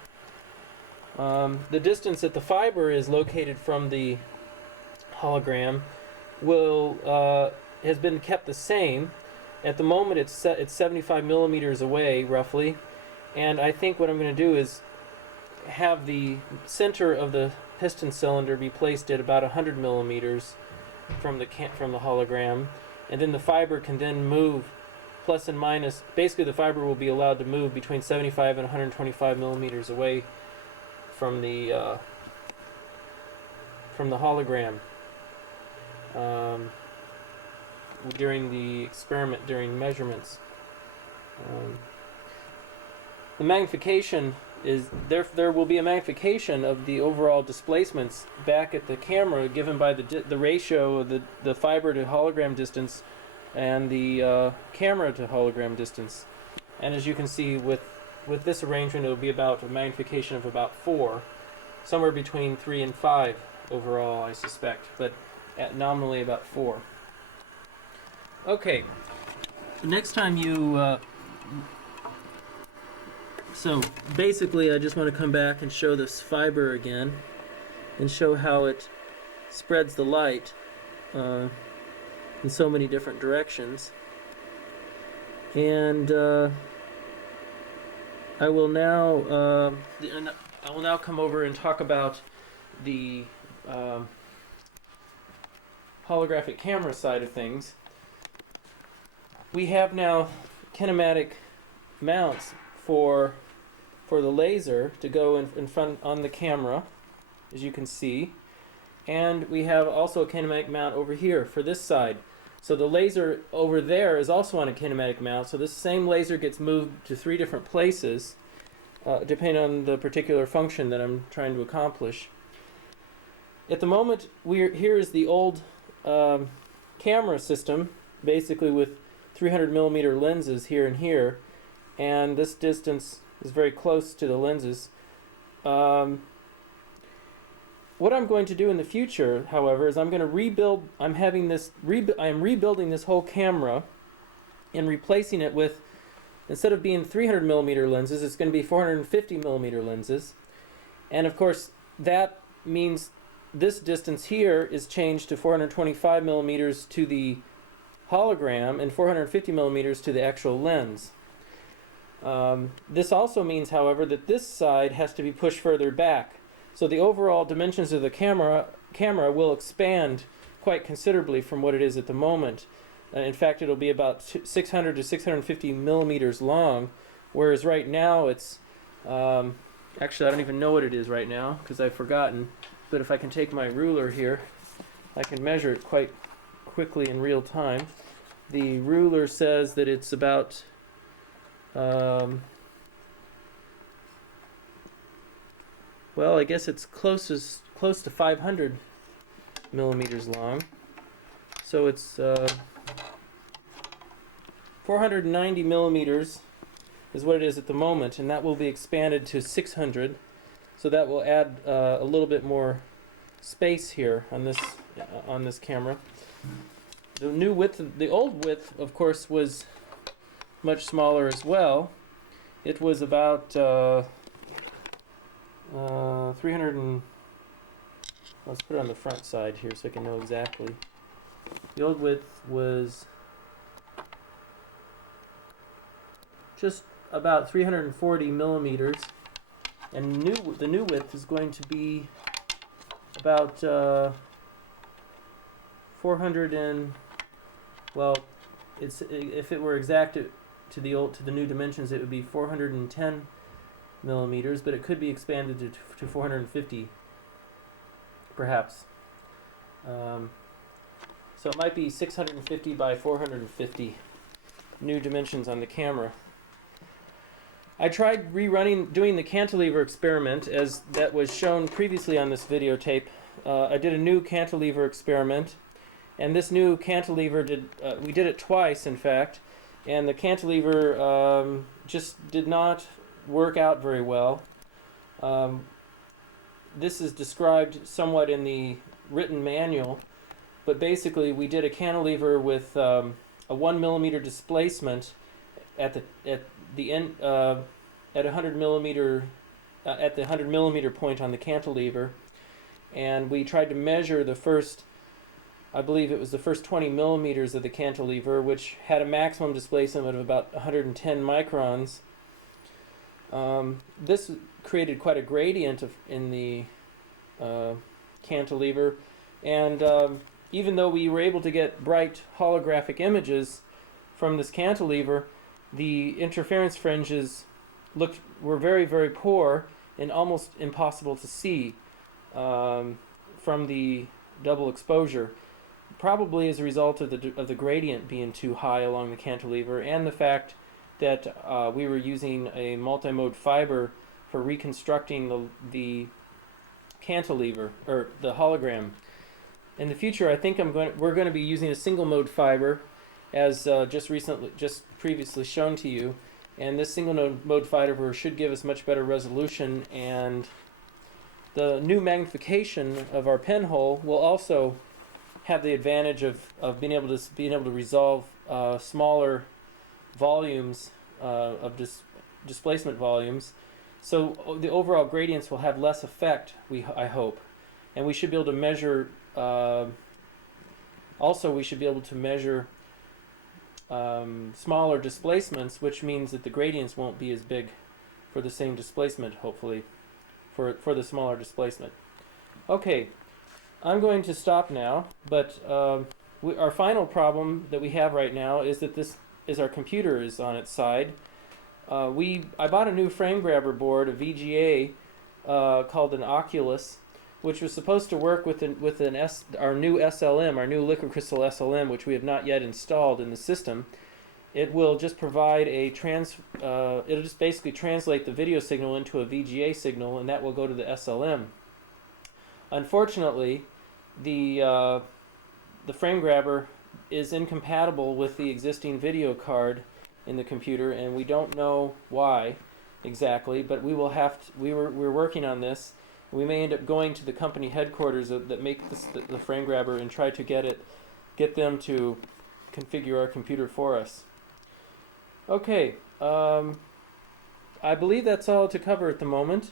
The distance that the fiber is located from the hologram has been kept the same. At the moment, it's 75 millimeters away, roughly, and I think what I'm going to do is have the center of the piston cylinder be placed at about 100 millimeters from the hologram, and then the fiber can then move plus and minus. Basically, the fiber will be allowed to move between 75 and 125 millimeters away from the hologram during the experiment, during measurements. The magnification is there will be a magnification of the overall displacements back at the camera given by the ratio of the fiber to hologram distance and the camera to hologram distance. And as you can see with this arrangement, it will be about a magnification of about 4, somewhere between 3 and 5 overall, I suspect, but nominally about 4. Okay, next time so basically I just want to come back and show this fiber again and show how it spreads the light in so many different directions. And I will now come over and talk about the holographic camera side of things. We have now kinematic mounts for the laser to go in front on the camera, as you can see, and we have also a kinematic mount over here for this side. So the laser over there is also on a kinematic mount, so this same laser gets moved to 3 different places depending on the particular function that I'm trying to accomplish. At the moment, here is the old camera system, basically with 300 millimeter lenses here and here, and this distance is very close to the lenses. What I'm going to do in the future, however, is I'm going to rebuild. I am rebuilding this whole camera and replacing it with, instead of being 300 millimeter lenses, it's going to be 450 millimeter lenses, and of course that means this distance here is changed to 425 millimeters to the hologram and 450 millimeters to the actual lens. This also means, however, that this side has to be pushed further back. So the overall dimensions of the camera will expand quite considerably from what it is at the moment. In fact, it'll be about 600 to 650 millimeters long, whereas right now it's actually I don't even know what it is right now because I've forgotten. But if I can take my ruler here, I can measure it quite quickly in real time. The ruler says that it's about well, I guess it's close to 500 millimeters long. So it's 490 millimeters is what it is at the moment, and that will be expanded to 600. So that will add a little bit more space here on this camera. the new width, the old width, of course, was much smaller as well. It was about 300 and, let's put it on the front side here so I can know exactly. The old width was just about 340 millimeters, and the new width is going to be about 400 and, well, it's, if it were exact to the new dimensions, it would be 410 millimeters, but it could be expanded to 450, perhaps. So it might be 650 by 450 new dimensions on the camera. I tried doing the cantilever experiment as that was shown previously on this videotape. I did a new cantilever experiment, and this new cantilever we did it twice, in fact, and the cantilever just did not work out very well. This is described somewhat in the written manual, but basically we did a cantilever with a 1 millimeter displacement at the end at 100 millimeter at the 100 millimeter point on the cantilever, and we tried to measure the first, I believe it was the first 20 millimeters of the cantilever, which had a maximum displacement of about 110 microns. This created quite a gradient in the cantilever, and even though we were able to get bright holographic images from this cantilever, the interference fringes were very, very poor and almost impossible to see from the double exposure, probably as a result of the gradient being too high along the cantilever, and the fact that we were using a multi-mode fiber for reconstructing the cantilever, or the hologram. In the future, I think we're going to be using a single mode fiber, as just previously shown to you, and this single mode fiber should give us much better resolution, and the new magnification of our pinhole will also have the advantage of being able to resolve smaller volumes of displacement volumes. So the overall gradients will have less effect, I hope, and we should be able to measure. Also, we should be able to measure smaller displacements, which means that the gradients won't be as big for the same displacement, hopefully, for the smaller displacement. Okay, I'm going to stop now, but our final problem that we have right now is that our computer is on its side. I bought a new frame grabber board, a VGA, called an Oculus, which was supposed to work with our new SLM, our new liquid crystal SLM, which we have not yet installed in the system. It will just provide it'll just basically translate the video signal into a VGA signal, and that will go to the SLM. Unfortunately, the frame grabber is incompatible with the existing video card in the computer, and we don't know why exactly, but we're working on this. We may end up going to the company headquarters that make the frame grabber and try to get them to configure our computer for us. Okay, I believe that's all to cover at the moment.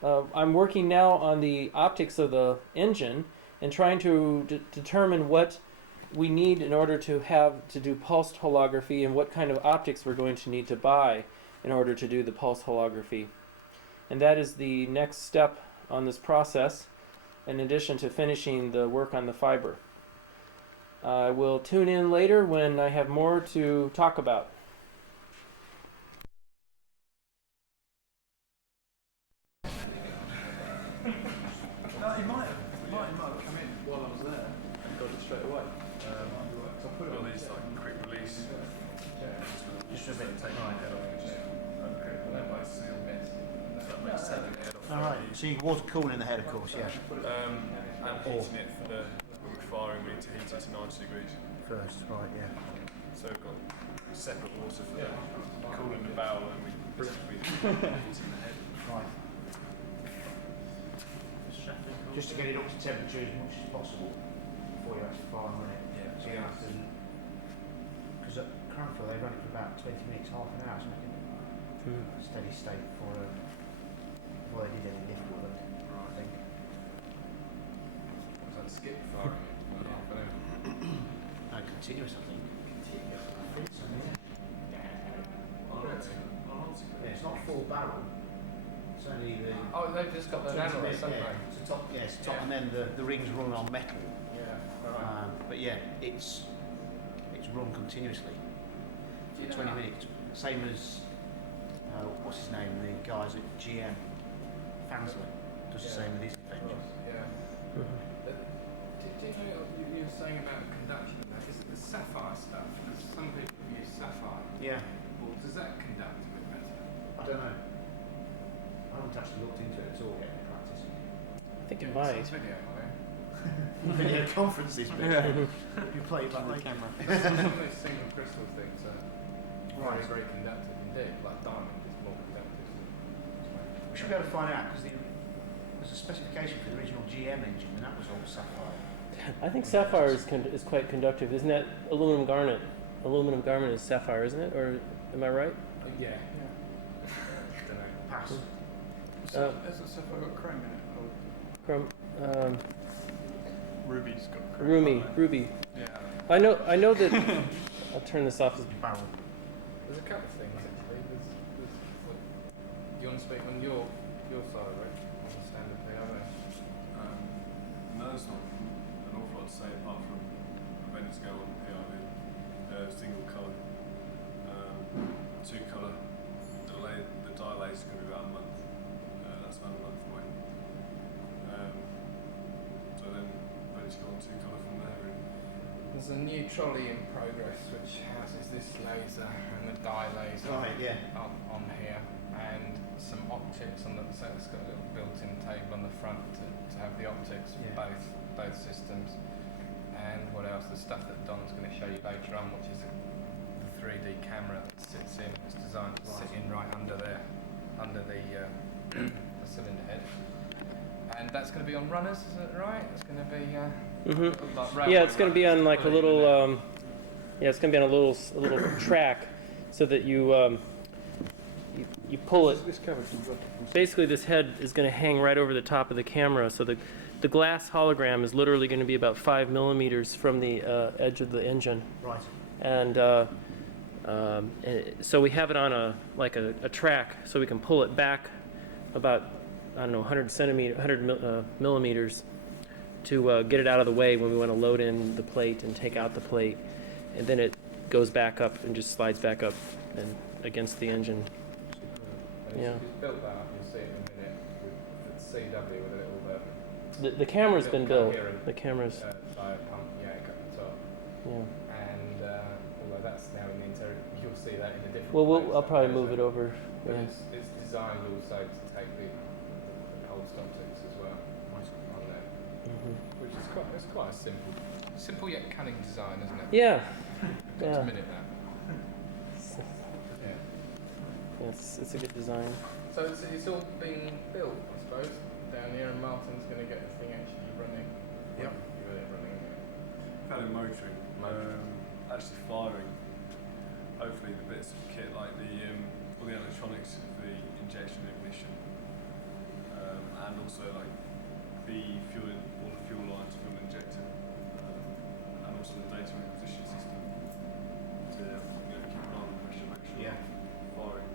I'm working now on the optics of the engine and trying to determine what we need in order to do pulsed holography, and what kind of optics we're going to need to buy in order to do the pulsed holography. And that is the next step on this process, in addition to finishing the work on the fiber. I will tune in later when I have more to talk about. No, he might have come in while I was there and got it straight away. So I put it on these like quick release. Just a bit take my head off and just let my seal bit. That makes sense. Alright, so you water cooling in the head, of course, yeah. And heating it for when we're firing, we need to heat it to 90 degrees. First, right, yeah. So we've got separate water for the cooling the barrel, and we basically heating the head. Right. Just to get it up to temperature as much as possible before you actually fire on it. Yeah. So you have to. Because at Cranfield they run it for about 20 minutes, half an hour, something. Steady state before they did any lift work, I think. Was that skip firing it? Half an hour. No, continuous, I think. I think so, yeah. Yeah, it's not full barrel. It's only the. Oh, they've just got the 20 handle, minutes, haven't yeah. they? It's the top, yeah, it's the top, Yeah. and then the rings run on metal. Yeah, alright. But yeah, it's run continuously Do you for know 20 how- minutes. Same as what's his name? The guys at GM, Fansler, does the Yeah. same with his engine. Yeah. Do you know what you were saying about conduction? Is it the sapphire stuff? Because some people use sapphire. Yeah, Well, does that conduct a bit better? I don't know. I haven't actually looked into it at all yet in practice. I think it Some might. video, eh? Video conferences, but you play it back the later. camera. Some of those single crystal things are Right. very conductive indeed. Like diamond is more conductive. We should be able to find out because there's a specification for the original GM engine, and that was all sapphire. I think sapphire is quite conductive. Isn't that aluminum garnet? Aluminum garnet is sapphire, isn't it? Or am I right? Yeah. Don't know. Pass. Has the sapphire got chrome in it? From Ruby's got chrome. Ruby. Yeah. I know that. I'll turn this off. Barrel. There's a couple of things actually. There's what, do you want to speak on your side, right? On the standard PRO. No, there's not an awful lot to say apart from event scale on PRV. Single colour. Two colour. The delay is going to be about a month. That's about a month away. So then event scale on two colour from there. And There's a new trolley in progress which houses this laser and the dye laser Right, yeah. on here, and some optics on the. So it's got a little built-in table on the front to have the optics for Yeah. both systems. And what else? The stuff that Don's going to show you later on, which is the 3D camera that sits in. It's designed to sit in right under there, under the cylinder head. And that's going to be on runners, is it right? It's going to be. Mm-hmm. Yeah, it's going to be on like a little. Yeah, it's going to be on a little track, so that you pull it. this camera can drop Basically, this head is going to hang right over the top of the camera, so the glass hologram is literally going to be about 5 millimeters from the edge of the engine, Right. and so we have it on a track, so we can pull it back about 100 millimeters to get it out of the way when we want to load in the plate and take out the plate, and then it goes back up and just slides back up and against the engine. Yeah. It's built that up. You'll see it in a minute with CW with a little. The camera's been built. Coherent, The camera's fire pump, yeah, at the top. yeah. And although that's now in the interior, you'll see that in a different. Well, place. I'll probably move it over. But Yeah. it's designed also to take the cold optics as well on there, Mhm. which is quite a simple yet cunning design, isn't it? Yeah. Got Yeah. to admit that. Yeah. It's a good design. So it's all been built, I suppose, down here, and Martin's going to get the thing actually running. Yep. You got it running. Had it motoring, actually firing. Hopefully the bits of kit like all the electronics for the injection ignition, and also like all the fuel lines from the injector, and also the data acquisition system to keep an eye on the pressure, make sure Yeah. firing,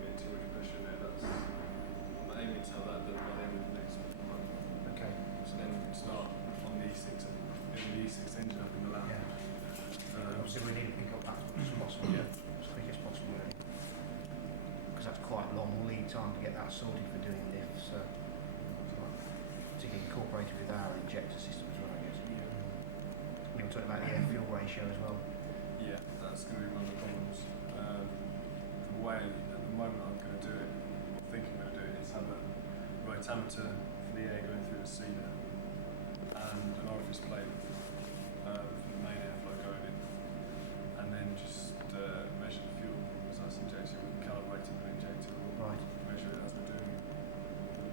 getting too much pressure in there. I'm aiming to have that done by the end of the next month. Okay. So then we can start on the E6 engine up in the lab. Yeah. Obviously, we need to pick up that as much as possible. As quick as possible, really. Because that's quite a long lead time to get that sorted for doing lifts. To get incorporated with our injector system as well, I guess. We were talking about the air-fuel ratio as well. Yeah, that's going to be one of the problems. The way at the moment I'm going to do it, or think I'm going to do it, is have a rotameter for the air going through the sealer and an orifice plate for the main airflow going in, and then just measure the fuel as that's injected. We can calibrate it with the injector or Right. measure it as we're doing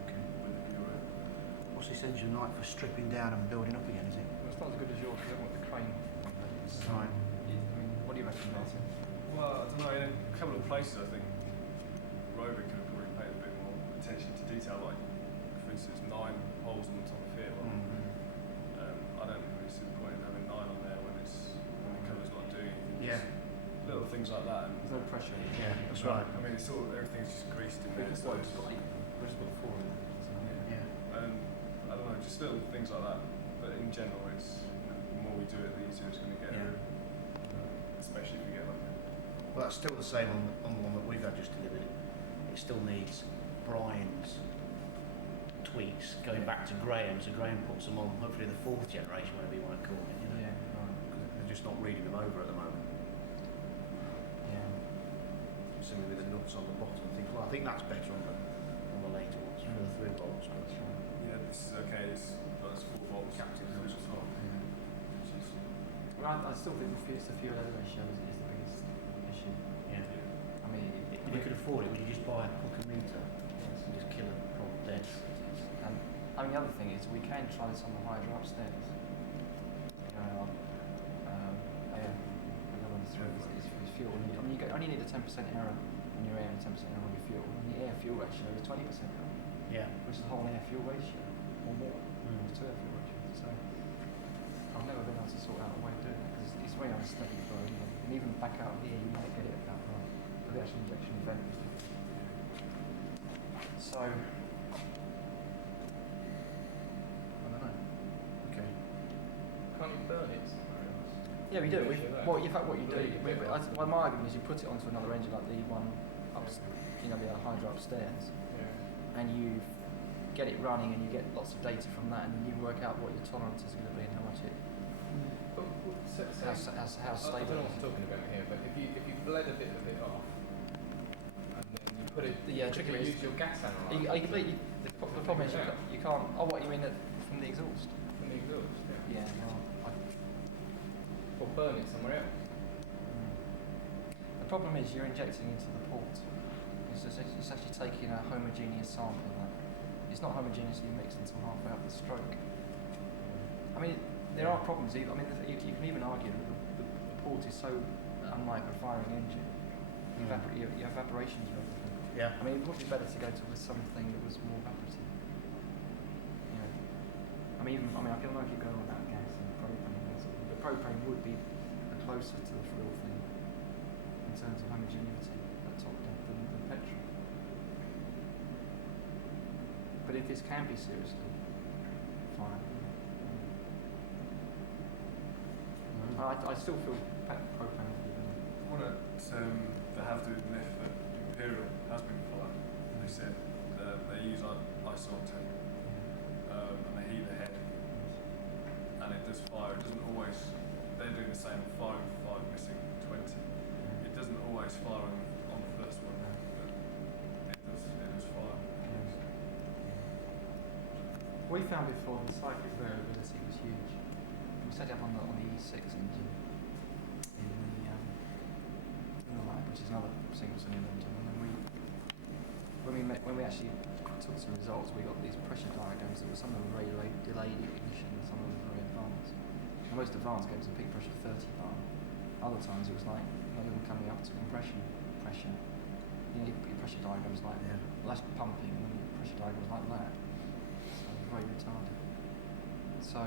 Okay. with the pure air. What's this engine like for stripping down and building up again, is it? Well, it's not as good as yours, because I want the crane. Right. What do you reckon, Martin? Well, I don't know, in a couple of places I think Rover could have probably paid a bit more attention to detail, like for instance 9 holes on the top of here. I don't really see the point in having 9 on there when the colour's not doing anything. Yeah. Just little things like that. And There's no pressure. Yeah, that's right. I mean, it's all, everything's just greased in there. So it's got 4 in it. Yeah. and I don't know, just little things like that. But in general, it's the more we do it, the easier it's going to get. Yeah. Especially if we get like Well, that's still the same on the one that we've had just delivered. It still needs Brian's tweaks going back to Graham, so Graham puts them on, hopefully the 4th generation, whatever you want to call it, you know. Yeah, right. 'Cause they're just not reading them over at the moment. Yeah. Similarly with the nuts on the bottom, I think that's better on the later ones for the through bolts. But yeah, this is okay. It's 4 volts. Captain Which is not. Which is Well, I still think the fuel leather ratio is the biggest issue. yeah. I mean, If you could afford it, would you just buy a hook meter and just kill a problem dead? And I mean, the other thing is we can try this on the Hydra upstairs. You know, yeah, the other one is fuel. I mean, you only need a 10% error in your air and 10% error on your fuel. And the air fuel ratio is 20% error, Yeah. which is the whole air fuel ratio or more. It's 2 air fuel ratios. So I've never been able to sort out a way of doing it because it's very unsteady for anyone. And even back out here, you might get it about right. But the actual injection event is different. So. Okay. Can't you burn it somewhere else? Yeah, we do. Yeah, We, sure that. well, in fact, what you do, Really? well, my argument is you put it onto another engine like the one up, you know, the Hydra upstairs, Yeah. and you get it running, and you get lots of data from that, and you work out what your tolerance is going to be and how much it, But how I don't stable. know what I'm talking about here, but if you bled a bit of it off, and then you put it, The trick you is use your gas analyzer the problem is you can't. Oh, what you mean from the exhaust? from the exhaust, Yeah. Well, or burn it somewhere else. the problem is you're injecting into the port. It's actually taking a homogeneous sample of that. It's not homogeneously mixed until halfway up the stroke. I mean, there are problems. I mean, you can even argue that the port is so unlike a firing engine. Your evaporations are everything. Yeah. I mean, it would be better to go to something that was more evaporative. You know, I mean, I can keep going on about gas and propane. The propane would be closer to the real thing in terms of homogeneity at top depth than petrol. But if this can be seriously fired, I still feel propane would be better. One at the Havdu lift that Imperial has been followed. They said they use isoctane and they heat the head, and it does fire. It doesn't always. They're doing the same, firing 5, missing 20. It doesn't always fire on the first one, but it does fire. We found before the cyclic variability was huge. We set it up on the E6 engine in the lab, which is another single cylinder engine. And then when we actually took some results, we got these pressure diagrams that were some of them very delayed ignition, and some of them very advanced. The most advanced gave us a peak pressure of 30 bar. Other times it was like not even coming up to compression pressure. You know, your pressure diagrams like well, that's pumping, and then your pressure diagrams like that. So very retarded. So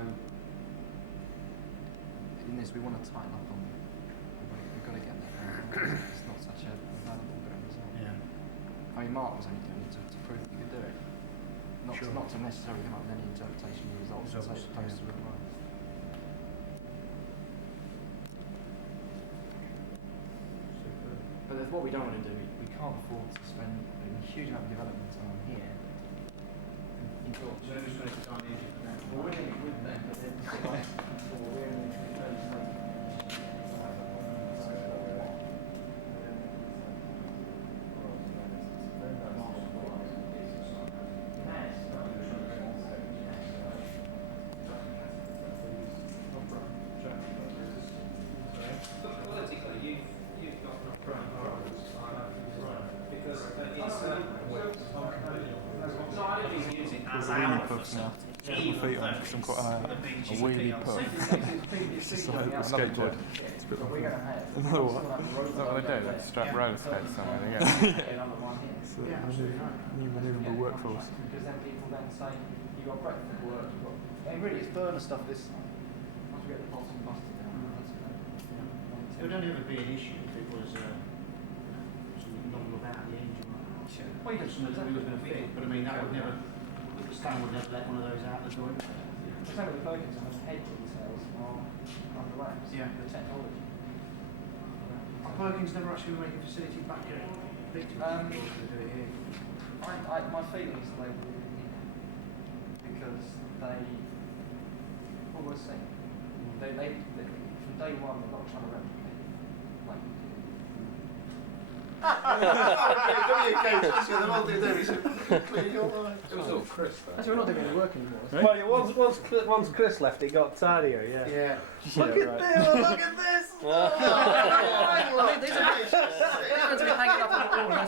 in this, we want to tighten up on. We've got to get that down. It's not such a valuable bit of result. Yeah. I mean, Mark was only doing it to prove that you could do it. Not to necessarily come up with any interpretation of the results as opposed to it right. But what we don't want to do, we can't afford to spend a huge amount of development time here. In talks. So just going to design the engine for that. Well, we're doing it with them, but then we're in the early stages. We're really pushing now. my feet on because I'm quite a wheelie puff. It's just like a skateboard. It's a bit like another one. Is that what they do? They strap roller skates somewhere and they go. It's a new manoeuvrable workforce. Because then people then say, you got breadth of work, you've got... I mean, really, it's burner stuff this side. Once we get the bolts and busters down, that's It would only ever be an issue if it was something normal about the engine. Well, you don't Something that we was going to fit, but I mean, that would never... Stan would never let one of those out the door. The same with the Perkins, and the head details are under wraps. Yeah. The technology. Perkins never actually make a facility back here. My feeling is they will, because they always say they from day one they're not trying to replicate like we did. It was all Chris though. Actually, we're not doing any work anymore. Well, yeah, once Chris left, it got tidier, yeah. Yeah. Look at this! Look at this! I mean, these are meant to be hanging up on the wall.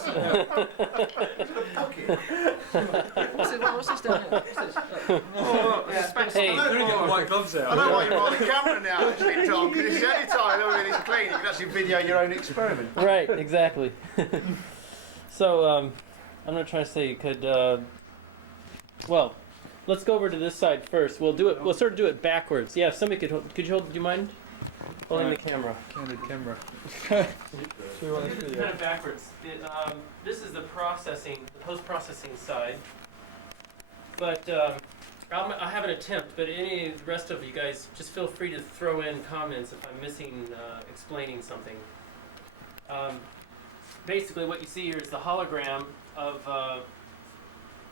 That's what's this down here? What's this? Hey, white gloves out. I know why you're on the camera now, actually, Tom, because it's the only time everything is clean. You can actually video your own experiment. right, exactly. So, I'm gonna try to say, well, let's go over to this side first. We'll do it. We'll sort of do it backwards. Yeah, if somebody could you hold? Do you mind holding the camera? Candid camera. Kind of backwards. This is the processing, the post-processing side. But I'll have an attempt. But any of the rest of you guys, just feel free to throw in comments if I'm missing, explaining something. Basically, what you see here is the hologram of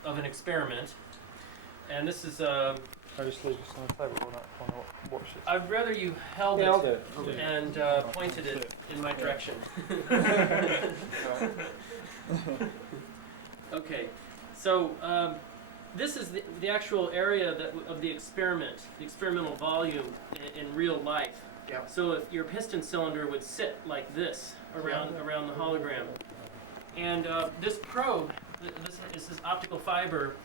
an experiment, and this is. I just leave this on the table on watch it. I'd rather you held Yeah, I'll it do it. and pointed it in my direction. Okay, so this is the actual area of the experiment, the experimental volume in real life. Yeah. So if your piston cylinder would sit like this around the hologram, and this probe, this is optical fiber,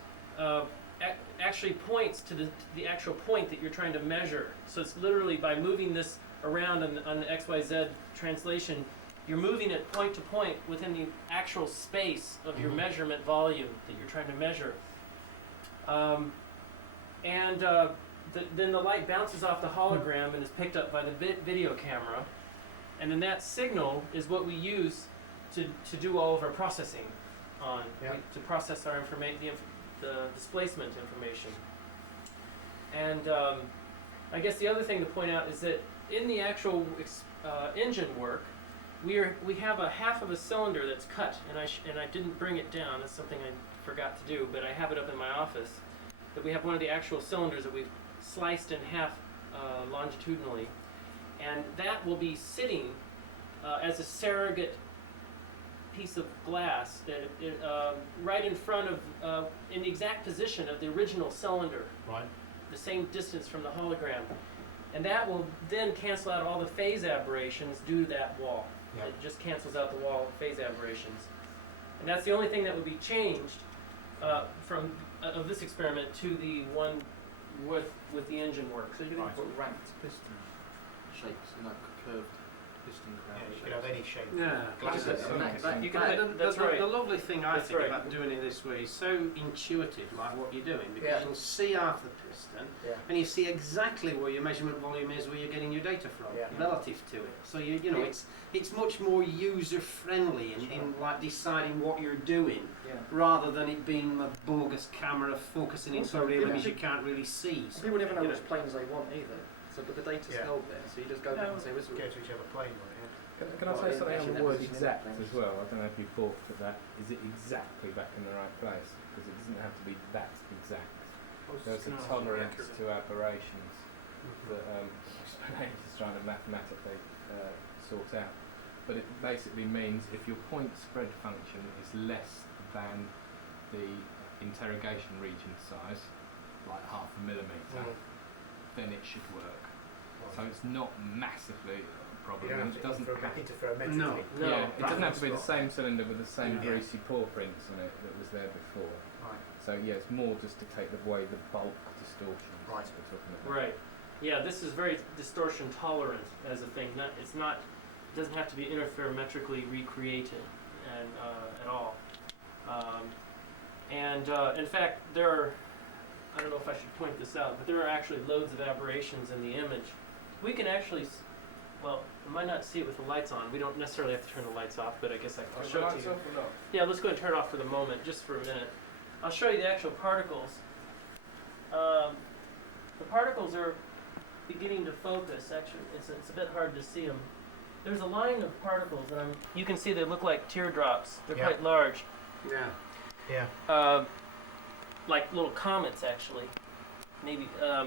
actually points to the actual point that you're trying to measure. So it's literally by moving this around on the XYZ translation, you're moving it point to point within the actual space of your measurement volume that you're trying to measure. Then the light bounces off the hologram and is picked up by the video camera, and then that signal is what we use to do all of our processing on, to process our the displacement information. And I guess the other thing to point out is that in the actual engine work, we have a half of a cylinder that's cut, and I didn't bring it down. That's something I forgot to do, but I have it up in my office. That we have one of the actual cylinders that we've sliced in half longitudinally, and that will be sitting as a surrogate piece of glass right in front of, in the exact position of the original cylinder. Right. The same distance from the hologram. And that will then cancel out all the phase aberrations due to that wall. Yeah. It just cancels out the wall phase aberrations. And that's the only thing that would be changed from of this experiment to the one with the engine work. So you can put ranked piston shapes, curved piston crown Yeah, you shapes. could have any shape. Yeah. Glasses. That's right. The lovely thing I That's think right. about doing it this way is so intuitive, like what you're doing, because you'll see half the piston and you see exactly where your measurement volume is, where you're getting your data from, relative to it. So you know it's much more user friendly in like deciding what you're doing, rather than it being a bogus camera focusing into a real image you can't really see. So, People never know which planes they want either. So, but the data's held there, so you just go back and say, "Where's Go to whichever plane, right? Can I say something on the word exact as well? I don't know if you balked at that. Is it exactly back in the right place? Because it doesn't have to be that exact. There's a tolerance to aberrations that I spent ages trying to mathematically sort out. But it basically means if your point spread function is less than the interrogation region size, like 0.5 millimetre, then it should work. So it's not massively a problem. It doesn't have it doesn't have to be the same cylinder with the same greasy paw prints on it that was there before. Right. So yeah, it's more just to take away the bulk to distortions Right. we're talking about. Right. Yeah, this is very distortion tolerant as a thing. It doesn't have to be interferometrically recreated and at all. In fact, there are, I don't know if I should point this out, but there are actually loads of aberrations in the image. We can actually, well, I might not see it with the lights on. We don't necessarily have to turn the lights off, but I guess I'll show it to you. Yeah, let's go ahead and turn it off for the moment, just for a minute. I'll show you the actual particles. The particles are beginning to focus. Actually, it's a bit hard to see them. There's a line of particles, and you can see they look like teardrops. They're Yeah. quite large. Yeah. Yeah. Like little comets, actually. Maybe. Yeah.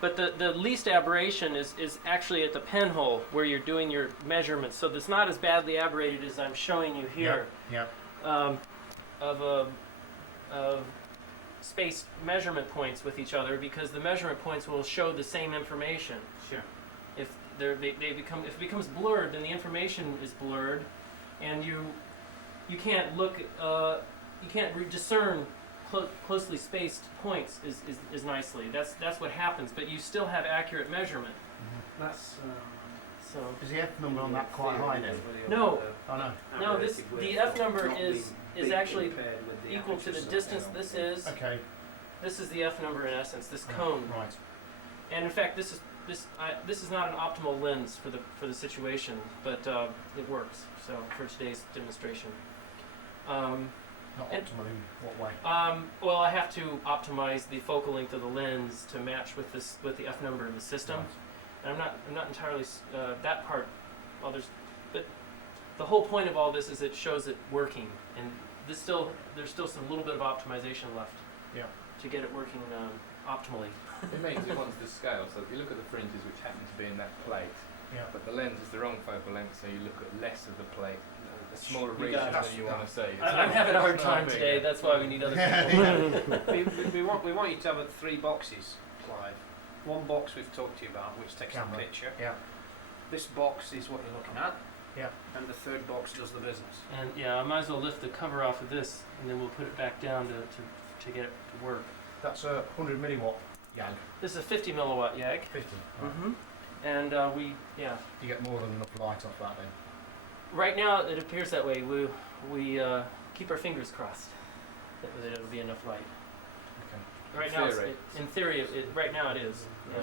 But the least aberration is actually at the pinhole where you're doing your measurements. So it's not as badly aberrated as I'm showing you here. Yeah. Of spaced measurement points with each other, because the measurement points will show the same information. Sure. If if it becomes blurred, then the information is blurred, and you can't look you can't discern closely spaced points is nicely. That's what happens, but you still have accurate measurement. That's. So Is the F number on that quite high then? No. Oh no. no, the F number is actually equal to the distance this is. Okay. This is the F number in essence, this cone. Right. And in fact, this is not an optimal lens for the situation, but it works. So for today's demonstration. Not And- optimal in what way? Well, I have to optimize the focal length of the lens to match with the F number in the system. Right. And I'm not entirely that part. Well, but the whole point of all this is it shows it working, and there's still some little bit of optimization left. Yeah. To get it working optimally. It means it wants to scale, so if you look at the fringes which happen to be in that plate, Yeah. but the lens is the wrong focal length, so you look at less of the plate, a smaller You region got than it. you want to see. I'm having a hard It's time not today. big. That's why we need other people. we want you to have three boxes, Clive. One box we've talked to you about, which takes Camera. the picture. Yeah. This box is what you're looking at. Yeah. And the third box does the business. And yeah, I might as well lift the cover off of this, and then we'll put it back down to get it to work. That's a 100 milliwatt YAG. This is a 50 milliwatt YAG. 50. Right. Mm-hmm. And You get more than enough light off that then. right now it appears that way. We keep our fingers crossed that it'll be enough light. Okay. Right In now, theory. in theory, right now it is. Yeah,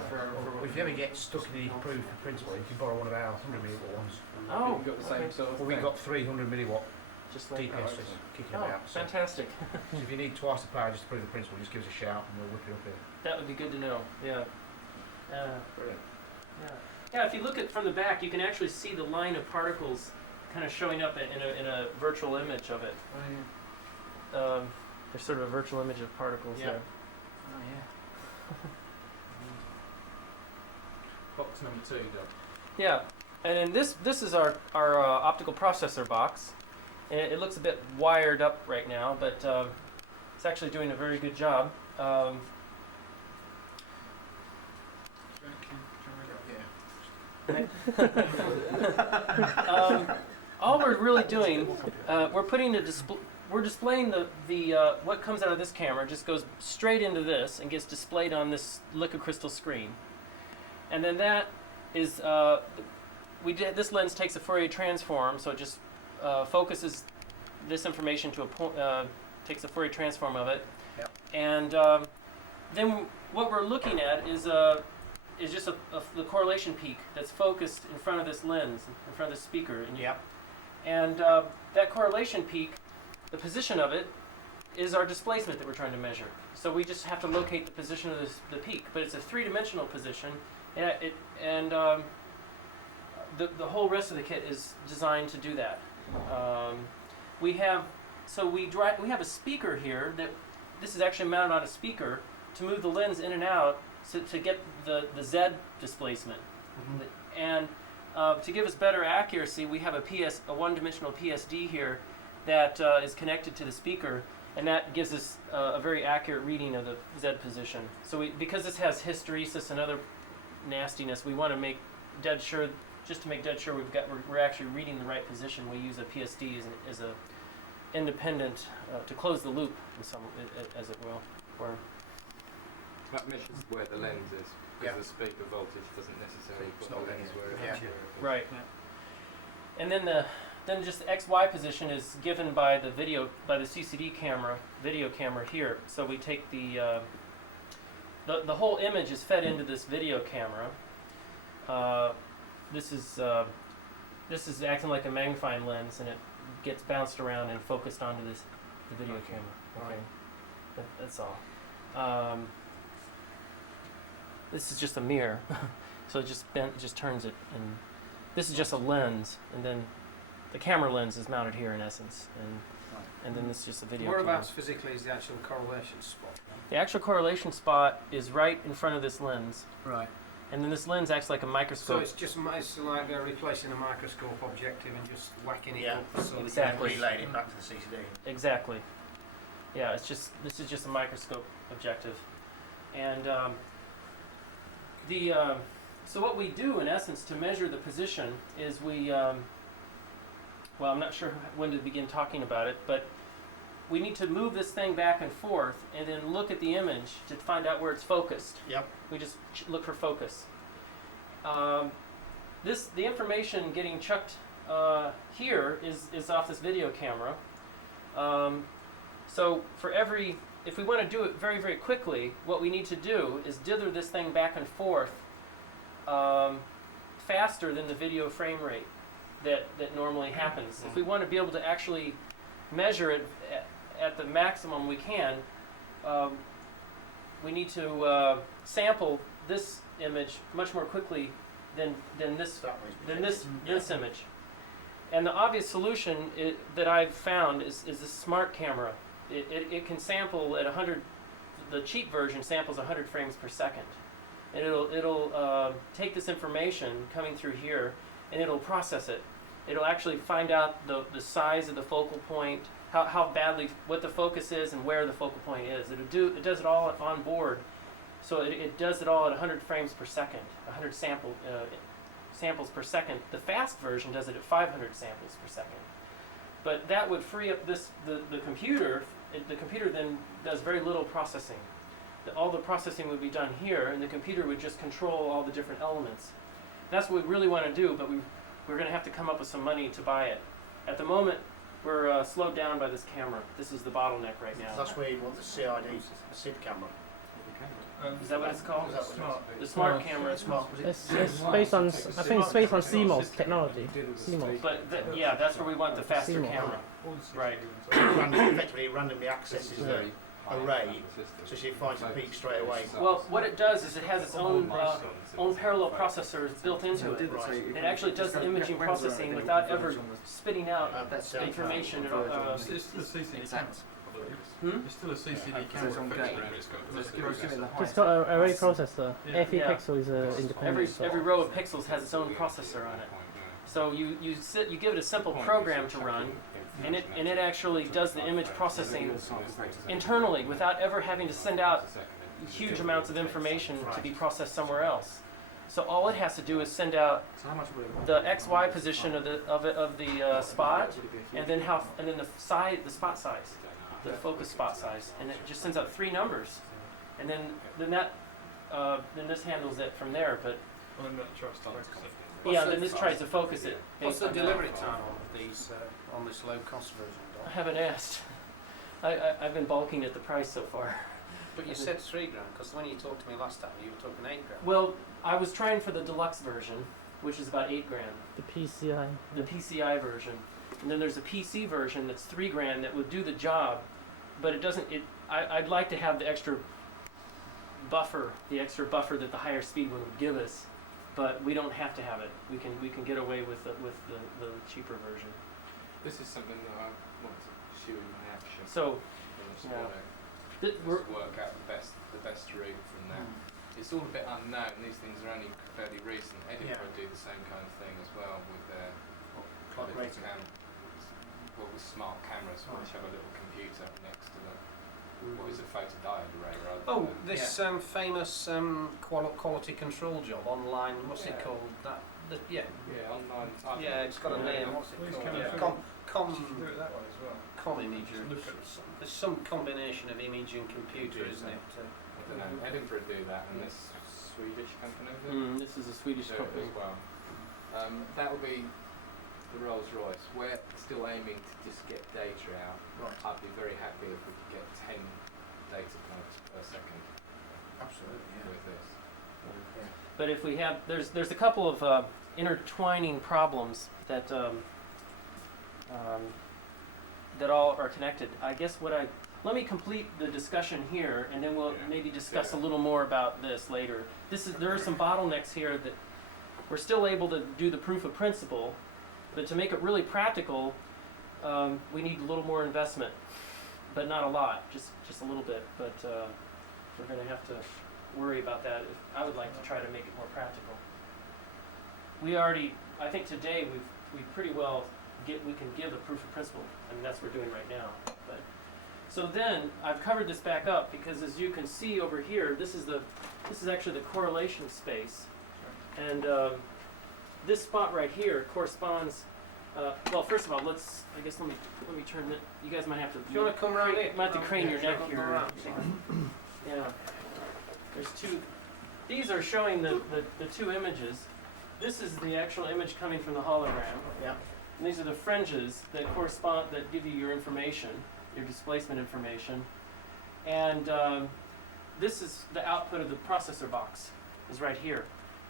Well, if you ever get stuck in the approved principle, you can borrow one of our 100 milliwatt ones. Oh, You've got the same okay. sort of Well, we've thing. got 300 milliwatt Just like DPSs kicking Oh, about. So, fantastic. so if you need twice the power just to prove the principle, just give us a shout and we'll whip it up here. That would be good to know. Yeah. Brilliant. Yeah. Yeah. If you look at from the back, you can actually see the line of particles kind of showing up in a virtual image of it. There's sort of a virtual image of particles Yeah. there. Oh yeah. Box number 2, Doug. Yeah. And then this is our optical processor box. And it looks a bit wired up right now, but it's actually doing a very good job. All we're really doing, we're displaying the what comes out of this camera just goes straight into this and gets displayed on this liquid crystal screen, and then that is this lens takes a Fourier transform, so it just focuses this information to a point, takes a Fourier transform of it, Yep. and then what we're looking at is just the correlation peak that's focused in front of this lens, in front of the speaker. Yep. And that correlation peak, the position of it, is our displacement that we're trying to measure. So we just have to locate the position of the peak, but it's a three-dimensional position, and the whole rest of the kit is designed to do that. We have a speaker here that this is actually mounted on a speaker to move the lens in and out to get the Z displacement. And to give us better accuracy, we have a one-dimensional PSD here that is connected to the speaker, and that gives us a very accurate reading of the Z position. So because this has hysteresis and other nastiness, we want to make dead sure, just to make dead sure we're actually reading the right position. We use a PSD as a independent to close the loop, as it will. That measures where the lens is, because the speaker voltage doesn't necessarily It's put not the lens linear. where it Yeah. actually is. Right. And then just the XY position is given by the CCD camera, video camera here. So we take the whole image is fed into this video camera. This is acting like a magnifying lens, and it gets bounced around and focused onto the video camera. Okay, that's all. This is just a mirror, so it just turns it, and this is just a lens, and then the camera lens is mounted here in essence, and then this is just a video camera. Whereabouts physically is the actual correlation spot? The actual correlation spot is right in front of this lens, Right. and then this lens acts like a So microscope. it's like replacing a microscope objective and just whacking it Yeah. up. So Exactly. Relayed it back to the CCD. Exactly. Yeah, this is just a microscope objective, and so what we do in essence to measure the position is we well, I'm not sure when to begin talking about it, but we need to move this thing back and forth and then look at the image to find out where it's focused. Yep. We just look for focus. The information getting chucked here is off this video camera. So if we want to do it very, very quickly, what we need to do is dither this thing back and forth faster than the video frame rate that normally happens. If we want to be able to actually measure it at the maximum we can, we need to sample this image much more quickly than this image. And the obvious solution that I've found is this smart camera. It can sample at 100. The cheap version samples 100 frames per second, and it'll take this information coming through here, and it'll process it. It'll actually find out the size of the focal point, how badly, what the focus is, and where the focal point is. It does it all on board, so it does it all at 100 frames per second, 100 samples per second. The fast version does it at 500 samples per second. But that would free up the computer. The computer then does very little processing. All the processing would be done here, and the computer would just control all the different elements. That's what we really want to do, but we're going to have to come up with some money to buy it. At the moment, we're slowed down by this camera. This is the bottleneck right now. That's where you want the SID camera. Is that what it's called? Is that what it is? The smart camera. It's based on, I think it's based on CMOS technology. CMOS. But yeah, that's where we want the faster CMOS. camera. Right. Effectively, it randomly accesses the array, so she finds the peak straight away. Well, what it does is it has its own parallel processors built into it. Right. It actually does the imaging processing without ever spitting out information. It's still a CCD camera. Hmm? It's still a CCD camera. It's got an array processor. Yeah. Every Yeah. pixel is independent. Every row of pixels has its own processor on it. So you give it a simple program to run, and it actually does the image processing internally without ever having to send out huge amounts of information to be processed somewhere else. So all it has to do is send out the XY position of the spot, and then the spot size, the focus spot size, and it just sends out 3 numbers, and then this handles it from there. But then this tries to focus it. What's the delivery time on these on this low cost version? I haven't asked. I've been balking at the price so far. But you said $3,000 because when you talked to me last time, you were talking $8,000. Well, I was trying for the deluxe version, which is about $8,000. The PCI. The PCI version, and then there's a PC version that's $3,000 that would do the job, but it doesn't. I'd like to have the extra buffer that the higher speed one would give us, but we don't have to have it. We can get away with the cheaper version. This is something that I want to pursue in my action. So we're work out the best route from there. It's all a bit unknown. These things are only fairly recent. Edinburgh do the same kind of thing as well with their Clock rating. with smart cameras, which have a little computer next to them. What is a photodiode array rather? Oh, than this famous quality control job online. What's it called? online. Yeah, it's got a name. What's it called? Do it that way as well. Comimage. There's some combination of image and computer, isn't it? don't know. Edinburgh do that, and this Swedish company do it. This is a Swedish do it company. as well. That will be the Rolls Royce. We're still aiming to just get data out. Right. I'd be very happy if we could get 10 data points per second Absolutely, yeah. with this. Yeah. But if we have, there's a couple of intertwining problems that that all are connected. I guess let me complete the discussion here, and then we'll maybe discuss a little more about this later. There are some bottlenecks here that we're still able to do the proof of principle, but to make it really practical, we need a little more investment, but not a lot, just a little bit. But we're going to have to worry about that. I would like to try to make it more practical. I think today we pretty well we can give a proof of principle. I mean, that's what we're doing right now. But so then I've covered this back up because, as you can see over here, this is actually the correlation space, and this spot right here corresponds. Well, first of all, let me turn it. You guys might have to. Do you want to come around here? Might have to crane your neck Come here. around. Yeah. There's two. These are showing the two images. This is the actual image coming from the hologram. Yeah. And these are the fringes that correspond, that give you your information, your displacement information. And this is the output of the processor box, is right here.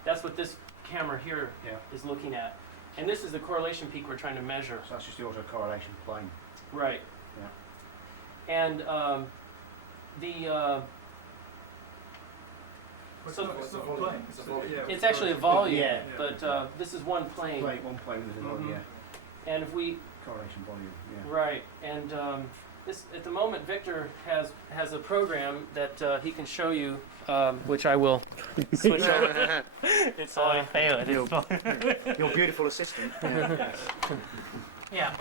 That's what this camera here is looking at. And this is the correlation peak we're trying to measure. So that's just the autocorrelation plane. Right. Yeah. And it's actually a volume, Yeah. but this is one plane. One plane with the volume, yeah. And if we Correlation volume, yeah. right, and this at the moment, Victor has a program that he can show you, which I will switch over. It's all failed. Your beautiful assistant. Yeah. Yeah.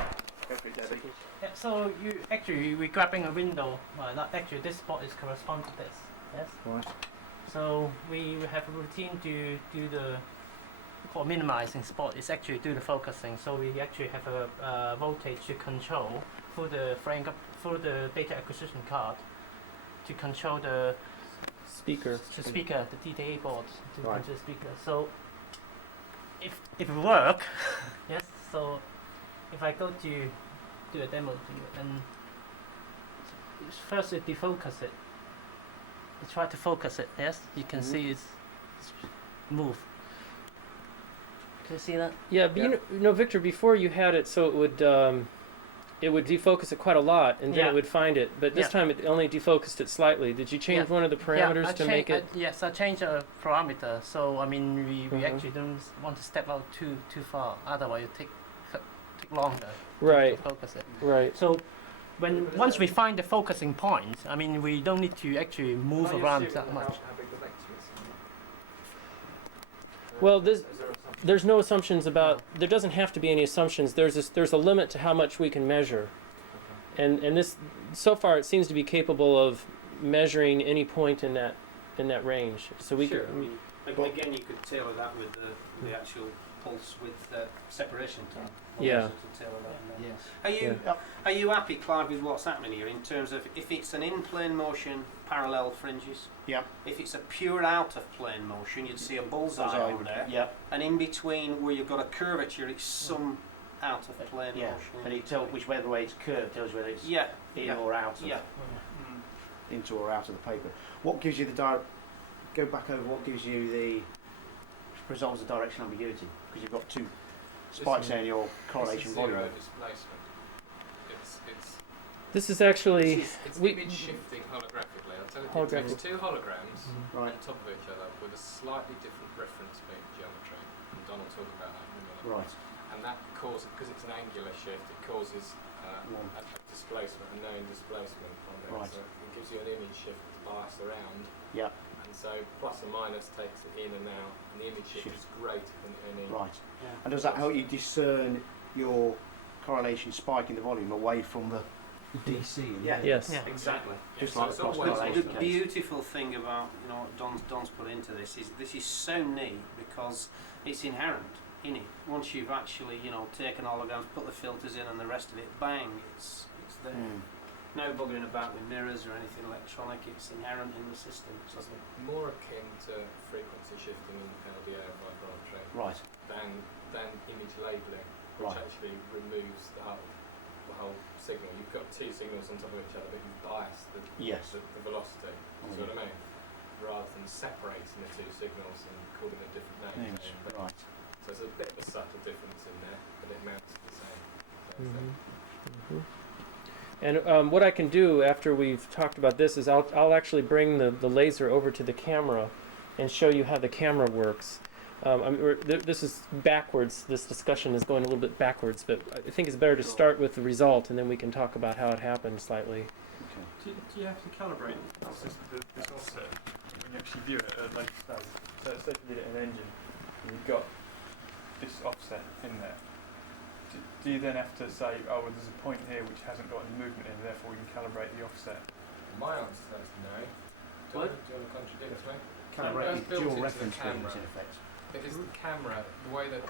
Go for it, Debbie. Yeah, so we're grabbing a window. Not actually, this spot is correspond to this. Yes. Right. So we have a routine to do for minimizing spot. It's actually do the focusing. So we actually have a voltage to control through the data acquisition card to control the Speaker. speaker, the DDA board to Right. control the speaker. So if it work, yes. So if I go to do a demo to you, and first it defocus it. You try to focus it. Yes, you can see it's move. Can you see that? Yeah, but you know, Victor, before you had it so it would defocus it quite a lot, and then Yeah. it would find it. But this Yeah. time it only defocused it slightly. Did you change Yeah. one of the parameters I to make it? yes, I changed a parameter. So I mean, we Mhm. actually don't want to step out too far. Otherwise, it take longer Right. to focus it. Right. So once we find the focusing point, I mean, we don't need to actually move around that much. How big the vector is? Well, Is there a there's no assumptions about. There doesn't have to be any assumptions. There's a limit to how much we can measure, and this so far it seems to be capable of measuring any point in that range. So we Sure. could. I mean, again, you could tailor that with the actual pulse with separation time. Yeah. To tailor that in there. Yes. Are you happy, Clive, with what's happening here in terms of if it's an in-plane motion, parallel fringes? Yeah. If it's a pure out-of-plane motion, you'd see a bullseye on there. Yeah. And in between where you've got a curvature, it's some out-of-plane Yeah. motion. And it tells whichever way it's curved tells you whether it's Yeah. in Yeah. or out of Yeah. into or out of the paper. What gives you the go back over what gives you the resolves the direction ambiguity? Because you've got two spikes there in your correlation This is zero volume. displacement. It's This is actually it's we. image shifting holographically. I'll tell you, it Holographic. takes two holograms Right. on top of each other with a slightly different reference beam geometry. And Don will talk about that in a minute. Right. And that causes, because it's an angular shift, it causes a displacement, a known displacement on there. Right. So it gives you an image shift bias around. Yeah. And so plus or minus takes it in and out, and the image shift Shift. is greater than any. Right. Yeah. And does that help you discern your correlation spike in the volume away from the DC? Yeah. Yes. Yeah. Exactly. Just So like it's the cross always- correlation The case. beautiful thing about what Don's put into this is so neat because it's inherent in it. Once you've actually taken holograms, put the filters in, and the rest of it, bang, it's there. Mm. no buggering about with mirrors or anything electronic. It's inherent in the system. So it's more akin to frequency shifting in LDA or vibrometry Right. than image labelling, which Right. actually removes the whole signal. You've got two signals on top of each other, but you've biased the velocity. See what I mean? Rather than separating the two signals and calling them different names. Right. So there's a bit of a subtle difference in there, but it amounts to the same. And what I can do after we've talked about this is I'll actually bring the laser over to the camera and show you how the camera works. This is backwards. This discussion is going a little bit backwards, but I think it's better to start with the result, and then we can talk about how it happened slightly. Do you have to calibrate this offset when you actually view it at a later stage? So say if you did it in an engine, and you've got this offset in there. Do you then have to say, oh, well, there's a point here which hasn't got any movement in, therefore we can calibrate the offset? My answer to that is no. What? Do you want to contradict me? Calibrate That's built dual into the reference camera. frames in effect. Because the camera, the way that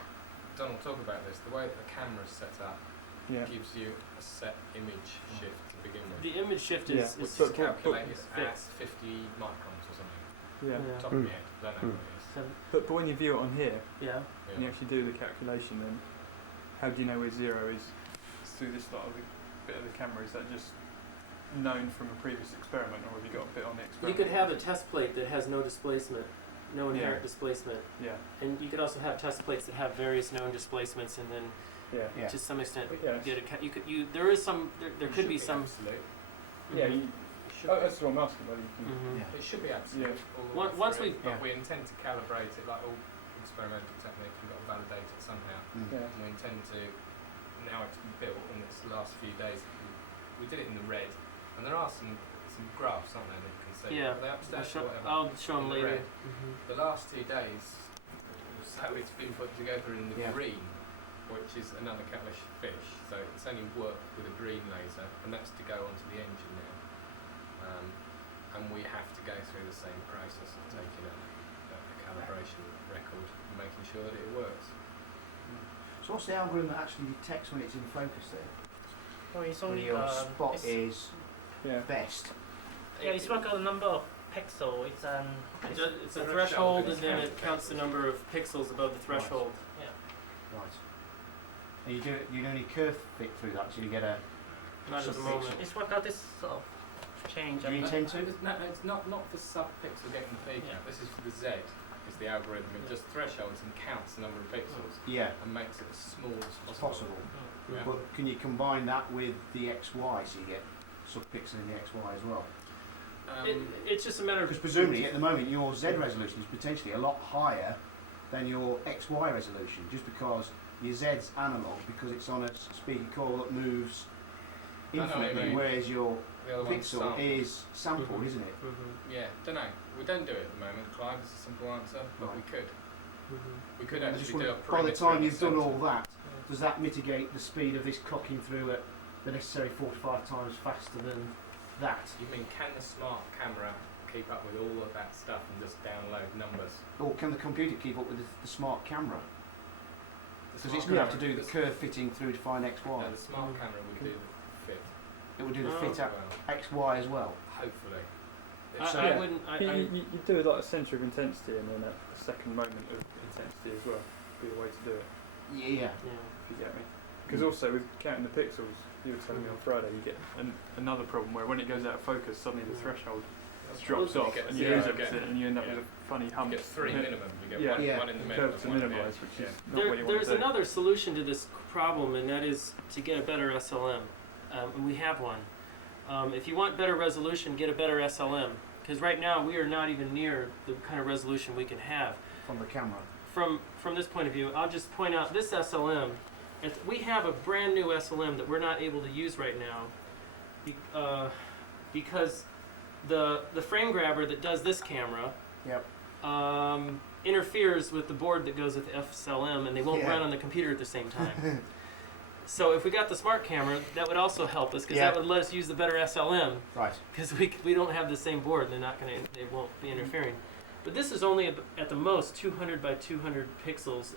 Don will talk about this, the way that the camera is set up gives you a set image shift to begin with. The image shift is Which is calculated at 50 microns or something. Yeah. Top of my head, I don't know what it is. But when you view it on here, Yeah. and you actually do the calculation, then how do you know where 0 is? It's through this bit of the camera. Is that just known from a previous experiment, or have you got a bit on the experiment? You could have a test plate that has no displacement, no inherent displacement, Yeah. and you could also have test plates that have various known displacements, and then Yeah. to some extent Yeah. get there is some there could be some. Absolute. Yeah. Mhm. That's what I'm asking. Whether you can. Mhm. It should be absolute. Yeah. all the way Once through, we've- but we intend to calibrate it like all experimental technique. We've got to validate it somehow. Yeah. And we intend to. Now it's built in its last few days. We did it in the red, and there are some graphs, aren't there, that you can see? Yeah. Are they upstairs or whatever? I'll show them In the later. red. The last 2 days, so it's been put together in the green, which is another catfish fish. So it's only worked with a green laser, and that's to go onto the engine now. And we have to go through the same process of taking a calibration record and making sure that it works. So what's the algorithm that actually detects when it's in focus then? Well, it's When only your spot is Yeah. best? yeah, it's work on the number of pixels. It's It's a threshold, and then it counts the number of pixels above the threshold. Right. And you do any curve fit through that, so you get a. Not at the Sub-pixel. moment. it's work out this sort of change. Do you intend to? No, it's not for sub-pixel getting the peak. Yeah. This is for the Z, is the algorithm. It just thresholds and counts the number of pixels Yeah, and makes it as small as it's possible. possible. Yeah. But can you combine that with the XY, so you get sub-pixel in the XY as well? It's just a matter of Because presumably at the moment your Z resolution is potentially a lot higher than your XY resolution, just because your Z's analog, because it's on a speaker coil that moves I know what you infinitely, mean. whereas your The other one's pixel sample. is sampled, Mhm. isn't it? Yeah, don't know. We don't do it at the moment, Clive. It's a simple answer, but we could. We could I just actually do a wonder, by the perimeter time in you've done centre. all that, does that mitigate the speed of this clocking through at the necessary 4 to 5 times faster than that? You mean can the smart camera keep up with all of that stuff and just download numbers? Or can the computer keep up with the smart camera? The Because smart it's going to have to camera- do the curve fitting through to find XY. No, the smart camera would do the fit It would do the Oh. fit at well, XY as well. hopefully. So- I wouldn't. You do like a centre of intensity and then a second moment of intensity as well. Be the way to do it, Yeah. Yeah. if you get me. Because also with counting the pixels, you were telling me on Friday, you get another problem where when it goes out of focus, suddenly the threshold drops You off get and you zero lose again. everything, and you end up Yeah. with a funny You hump. get 3 minimum. You get Yeah. one, Yeah. one in the middle. Curve to and one at the minimise, edge. which Yeah. is not what you want There's to do. another solution to this problem, and that is to get a better SLM. And we have one. If you want better resolution, get a better SLM. Because right now we are not even near the kind of resolution we can have. From the camera. From this point of view, I'll just point out this SLM. We have a brand new SLM that we're not able to use right now because the frame grabber that does this camera Yep. interferes with the board that goes with the SLM, and they won't Yeah. run on the computer at the same time. So if we got the smart camera, that would also help us, because Yeah. that would let us use the better SLM, Right. because we don't have the same board. They won't be interfering. But this is only at the most 200 by 200 pixels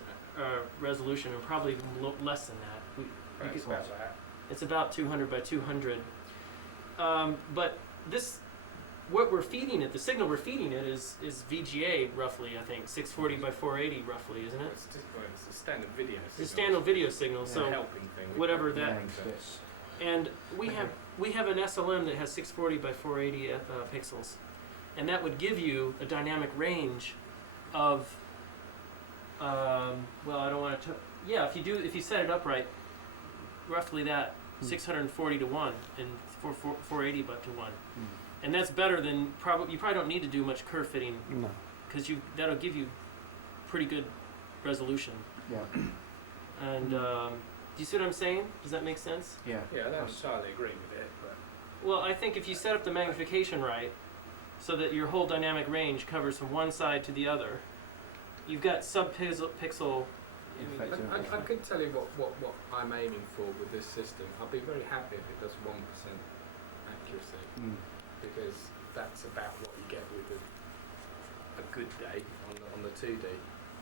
resolution, and probably less than that. Right, could- it's about that. It's about 200 by 200. But this, what we're feeding it, the signal we're feeding it is VGA roughly, I think, 640 by 480 roughly, isn't it? It's just, well, it's a standard video signal. It's a standard video signal, It's so a helping thing. whatever that. Yeah, And we have an SLM that has 640 by 480 pixels, and that would give you a dynamic range of, well, I don't want to. Yeah, if you set it up right, roughly that 640 to 1 and 480 but to 1, and that's better than you probably don't need to do much curve fitting No. because that'll give you pretty good resolution. Yeah. And do you see what I'm saying? Does that make sense? Yeah. Yeah, I don't entirely agree with it, but Well, I think if you set up the magnification right, so that your whole dynamic range covers from one side to the other, you've got sub-pixel. I could tell you what I'm aiming for with this system. I'll be very happy if it does 1% accuracy, because that's about what you get with a good day on the 2D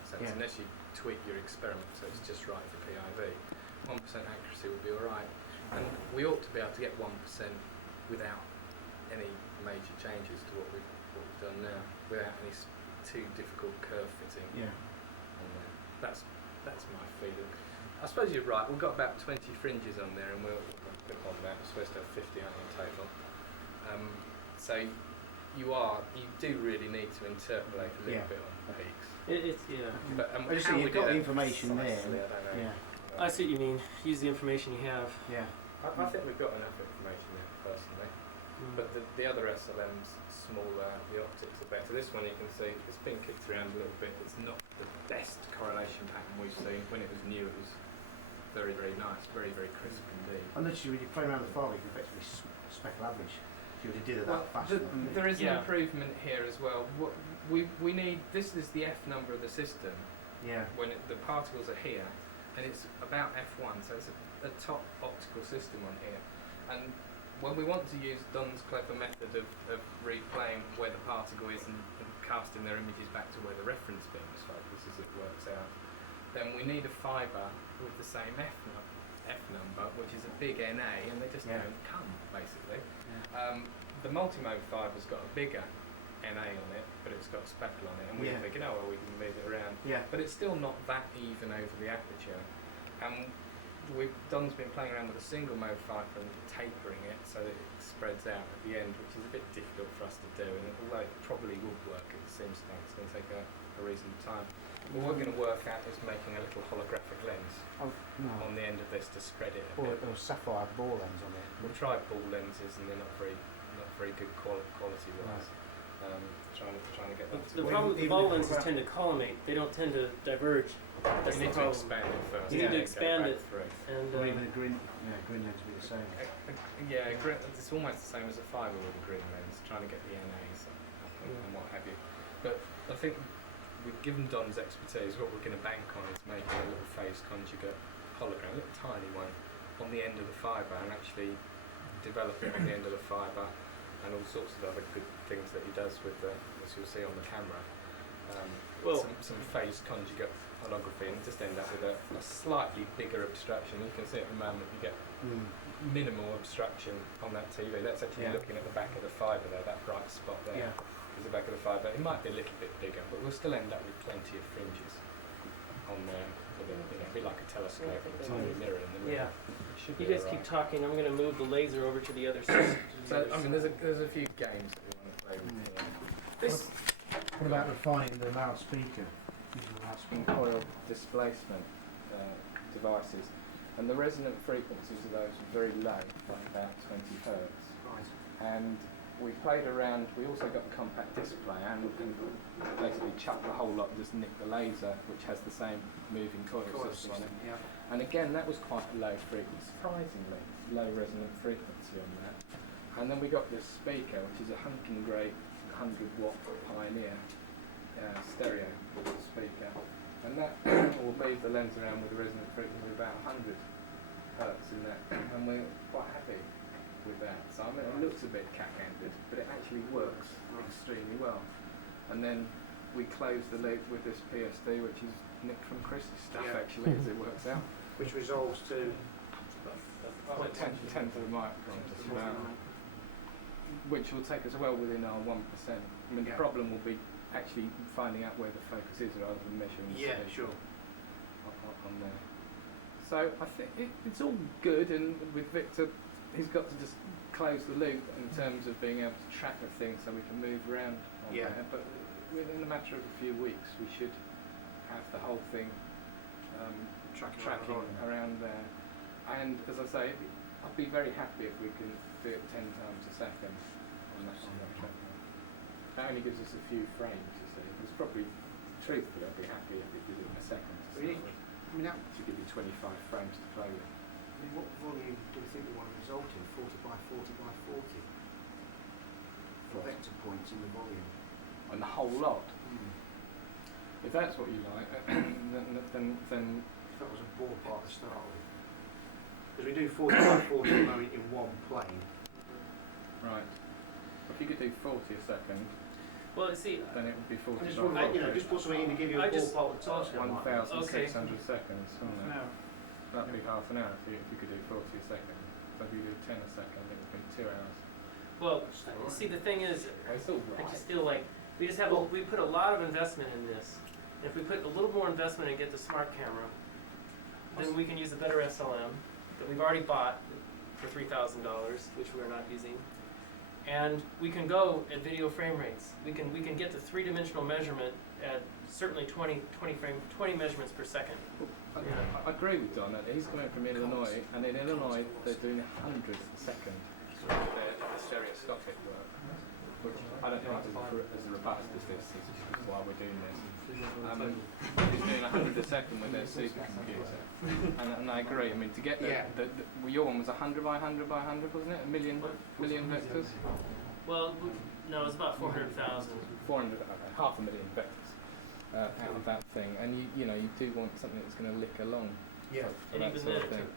sense, Yeah. unless you tweak your experiment so it's just right for PIV. 1% accuracy would be alright, and we ought to be able to get 1% without any major changes to what we've done now, without any too difficult curve fitting Yeah. on there. That's my feeling. I suppose you're right. We've got about 20 fringes on there, and we're on that. We're supposed to have 50 out in total. So you do really need to interpolate a little Yeah. bit on peaks. It's yeah. But I just how think we you've do got that the information there. precisely, I don't know. Yeah. I see what you mean. Use the information you have. Yeah. I think we've got enough information there, personally. But the other SLM's smaller, the optics are better. This one you can see, it's been kicked around a little bit. It's not the best correlation pattern we've seen. When it was new, it was very, very nice, very, very crisp indeed. I noticed when you play around the file, you can effectively speckle average. If you did it Well, that fast. there is Yeah. an improvement here as well. What we need, this is the F number of the system Yeah. when the particles are here, and it's about F1, so it's a top optical system on here. And when we want to use Dunn's clever method of replaying where the particle is and casting their images back to where the reference beam is focused as it works out, then we need a fibre with the same F number, which is a big NA, and they just Yeah. don't come, basically. The multimode fibre's got a bigger NA on it, but it's got speckle on it, and we're Yeah. thinking, oh well, we can move it around. Yeah. But it's still not that even over the aperture. And Don's been playing around with a single mode fibre and tapering it so that it spreads out at the end, which is a bit difficult for us to do. And although it probably would work, it seems like it's going to take a reasonable time. What we're going to work out is making a little holographic lens Oh, no. on the end of this to spread it a Or bit. sapphire ball lens on it. We'll try ball lenses, and they're not very good quality wise. Trying to get that. The to problem with the even ball if lenses it's- tend to collimate. They don't tend to diverge. That's You the need to problem. expand it first. You need to and then go expand back it. through. And Or even a green lens would be the same. Yeah, it's almost the same as a fibre with a green lens, trying to get the NAs and what have you. But I think we've given Don's expertise, what we're going to bank on is making a little phase conjugate hologram, a little tiny one, on the end of the fibre, and actually develop it on the end of the fibre, and all sorts of other good things that he does with as you'll see on the camera. Well- some phase conjugate holography, and just end up with a slightly bigger abstraction. You can see at the moment you get minimal abstraction on that TV. That's actually Yeah. looking at the back of the fibre there, that bright spot there. Yeah. Is the back of the fibre. It might be a little bit bigger, but we'll still end up with plenty of fringes on there. With a bit like a telescope with a tiny mirror in the middle. yeah, It should you be guys alright. keep talking. I'm going to move the laser over to the other side. So I mean, there's a few games that we want to play with here. This What about refining the loudspeaker? Using the loudspeaker. coil displacement devices, and the resonant frequencies of those are very low, like about 20 hertz. Right. And we played around. We also got a compact display, and basically chucked the whole lot, just nicked the laser, which has the same moving coil system on it. Yeah. And again, that was quite a low frequency, surprisingly low resonant frequency on that. And then we got this speaker, which is a Hunkin Great 100-watt Pioneer stereo speaker, and that will move the lens around with a resonant frequency of about 100 hertz in that, and we're quite happy with that. So I mean, it looks a bit cat-handed, but it actually works extremely well. And then we close the loop with this PSD, which is nicked from Chris's stuff, Yeah. actually, as it works out. Which resolves to Tenth of a micron, just about. which will take us well within our 1%. I mean, the problem will be actually finding out where the focus is rather than measuring the speed on there. So I think it's all good, and with Victor, he's got to just close the loop in terms of being able to track the thing so we can move around on there. But within a matter of a few weeks, we should have the whole thing tracking around there. And as I say, I'd be very happy if we can do it 10 times a second on that track. That only gives us a few frames, you see. It's probably, truthfully, I'd be happy if it did it in a second. Really? I mean, to give you 25 frames to play with. I mean, what volume do you think we want to result in? 40 by 40 by 40? For vector points in the volume. And the whole lot. If that's what you like, then if that was a ballpark to start with. Because we do 40 by 40 at the moment in one plane. Right. If you could do 40 a second, Well, see, then it would be 40 Just, by 40. just put something in to give you a ballpark task. 1,600 seconds, wouldn't it? That'd be half an hour if you could do 40 a second. So if you do 10 a second, it would be 2 hours. well, see, the thing is, It's all I right. just feel like we put a lot of investment in this. If we put a little more investment and get the smart camera, then we can use a better SLM that we've already bought for $3,000, which we're not using. And we can go at video frame rates. We can get the three-dimensional measurement at certainly 20 measurements per second. I agree with Don that he's coming from Illinois, and in Illinois they're doing 100 a second for their stereoscopic work, which I don't think is as robust as this is why we're doing this. He's doing 100 a second with their supercomputer, and I agree. I mean, to get well, your one was 100 by 100 by 100, wasn't it? A million vectors. Well, no, it's about 400,000. 400, half a million vectors out of that thing, and you do want something that's going to lick along. Yeah. For And that even sort then, of it thing. took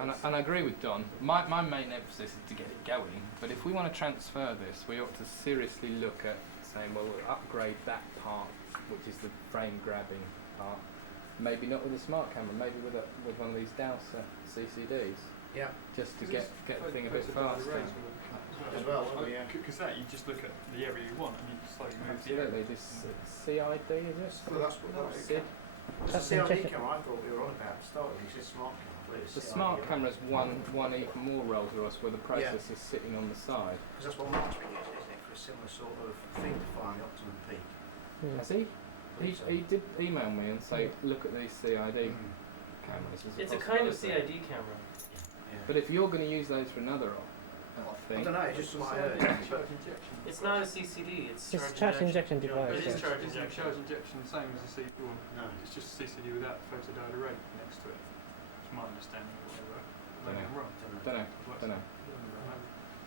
10 hours. And I agree with Don. My main emphasis is to get it going, but if we want to transfer this, we ought to seriously look at saying, well, we'll upgrade that part, which is the frame grabbing part. Maybe not with a smart camera, maybe with one of these Dowser CCDs. Yeah. Just to get the thing a bit faster. As well, Because that, you just look at the area you want and you slowly move the Absolutely. area. This CID, is it? Well, that's what SID? That's the CID camera I thought we were on about to start with. You said smart camera. The smart camera's one even more Rolls-Royce where the processor's sitting on the side. Because that's what Mark's been using, isn't it? For a similar sort of thing to find the optimum peak. Has he? He did email me and say, look at these CID cameras. It's a kind of CID camera. But if you're going to use those for another thing, I don't know, it's just what I heard. Charge injection. It's not a CCD, it's It's charge injection device. It is yeah. charge Isn't injection. charge injection the same as a CCD? No. It's just a CCD without the photodiode array next to it. It's my understanding of what they were. Maybe I'm wrong. don't know.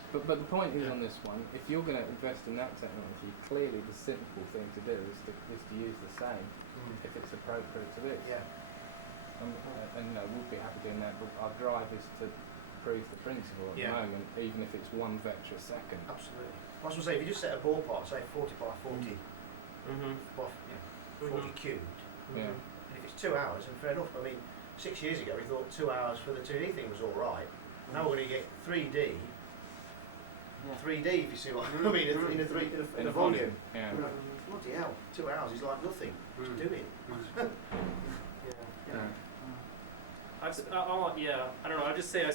But the point is on this one, if you're going to invest in that technology, clearly the simple thing to do is to use the same if it's appropriate to this. Yeah. And we'll be happy doing that, but our drive is to prove the principle at the moment, even if it's one vector a second. Absolutely. I was going to say, if you just set a ballpark, say 40 by 40, by, 40 cubed, Yeah. and if it's 2 hours, and fair enough, I mean, 6 years ago we thought 2 hours for the 2D thing was alright. Now we're going to get 3D. 3D, if you see what I mean, in a volume. Yeah. Bloody hell, 2 hours is like nothing to do it. I don't know. I just say I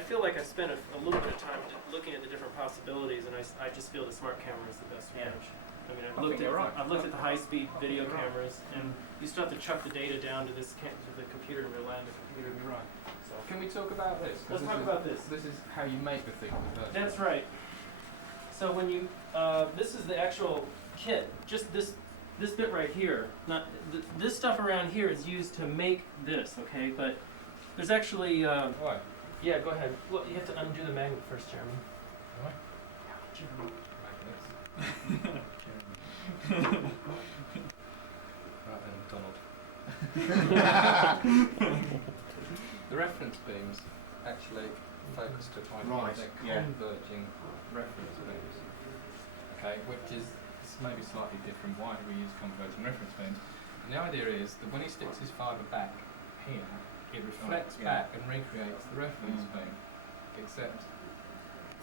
feel like I spent a little bit of time looking at the different possibilities, and I just feel the smart camera is the best approach. I mean, I've looked at the high-speed video cameras, and you still have to chuck the data down to to the computer and rely on the computer. Right. So Can we talk about this? let's talk about this. This is how you make the thing. That's right. So when you this is the actual kit. Just this bit right here. Not this stuff around here is used to make this. Okay, but there's actually. Why? Yeah, go ahead. Well, you have to undo the magnet first, Jeremy. Right then, Donald. The reference beams actually focus to point they're converging reference beams. Okay, which is maybe slightly different. Why do we use converging reference beams? And the idea is that when he sticks his fibre back here, it reflects back and recreates the reference beam. Except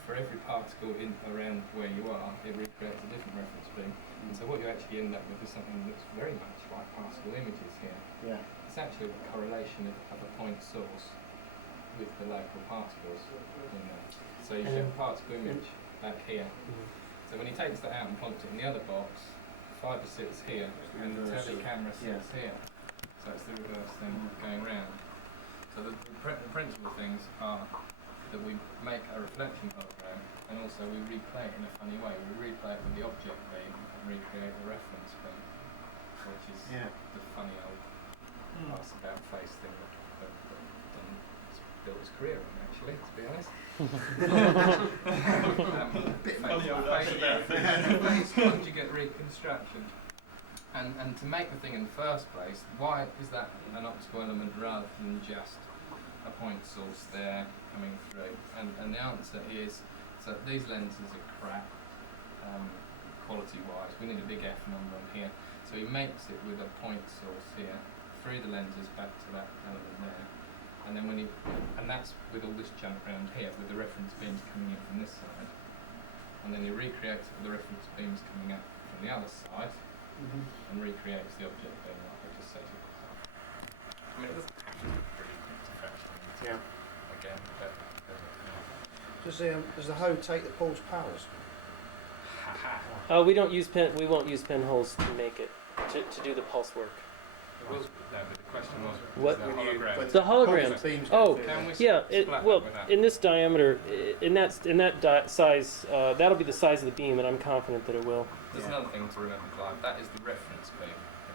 for every particle in around where you are, it recreates a different reference beam. And so what you actually end up with is something that looks very much like particle images here. Yeah. It's actually a correlation of a point source with the local particles in there. So you get a particle image back here. So when he takes that out and plonks it in the other box, the fibre sits here and the telecamera sits here. So it's the reverse thing going round. So the principal things are that we make a reflection hologram, and also we replay it in a funny way. We replay it with the object beam and recreate the reference beam, which is the funny old pass about face thing that Don's built his career on, actually, to be honest. Face conjugate reconstruction. And to make the thing in the first place, why is that an optical element rather than just a point source there coming through? And the answer is that these lenses are crap quality-wise. We need a big F number on here. So he makes it with a point source here, through the lenses back to that element there. And then and that's with all this junk around here, with the reference beams coming in from this side. And then he recreates it with the reference beams coming out from the other side, and recreates the object beam like I just said. I mean, it doesn't have to be pretty perfection. Again, but Does the hoe take the Paul's powers? We don't use we won't use pinholes to make it to do the pulse work. Well, no, but the question was What? the hologram. The holograms. Oh, Can we Yeah, split that well, with that? in this diameter, in that size, that'll be the size of the beam, and I'm confident that it will. There's another thing to remember, Clive. That is the reference beam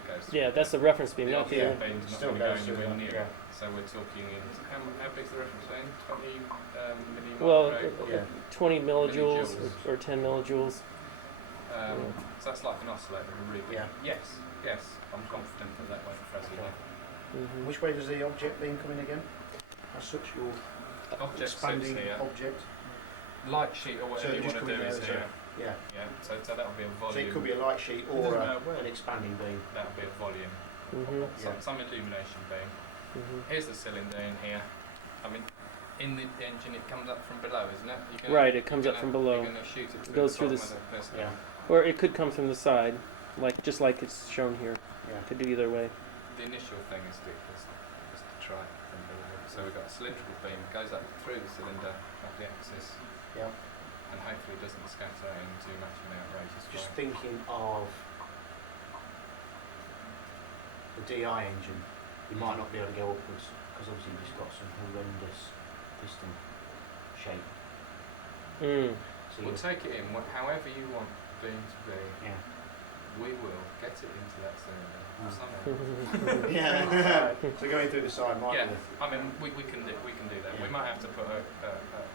that goes through. Yeah, that's the reference beam, The not the. object beam's not Still going to go goes through anywhere that, near it. So we're talking in how big's the reference beam? 20 Well, millimicro? 20 millijoules Millijoules. or 10 millijoules. So that's like an oscillator in a Yeah. Yes. I'm confident that won't fuzzy there. Mhm. Which way does the object beam come in again? As such, your Object sits expanding here. object. Light sheet or whatever So you just want to come do in is there, here. Yeah. Yeah. So that'll be a volume. So it could be a light sheet or an expanding beam. That'll be a volume. Mhm. Some illumination beam. Mhm. Here's the cylinder in here. I mean, in the engine it comes up from below, isn't it? Right, it comes up from below. You're going to shoot it through Goes the through bottom this- of the piston. Yeah. Or it could come from the side, just like it's shown here. Yeah. Could do either way. The initial thing is to try it from below. So we've got a cylindrical beam, goes up through the cylinder, up the axis, Yeah. and hopefully doesn't scatter in too much of an outrageous Just way. thinking of the DI engine, you might not be able to go upwards because obviously you've just got some horrendous piston shape. Mm. So We'll take it in however you want the beam to be. yeah. We will get it into that cylinder somehow. Yeah. So going through the side might Yeah, be. I mean we can do that. Yeah. We might have to put a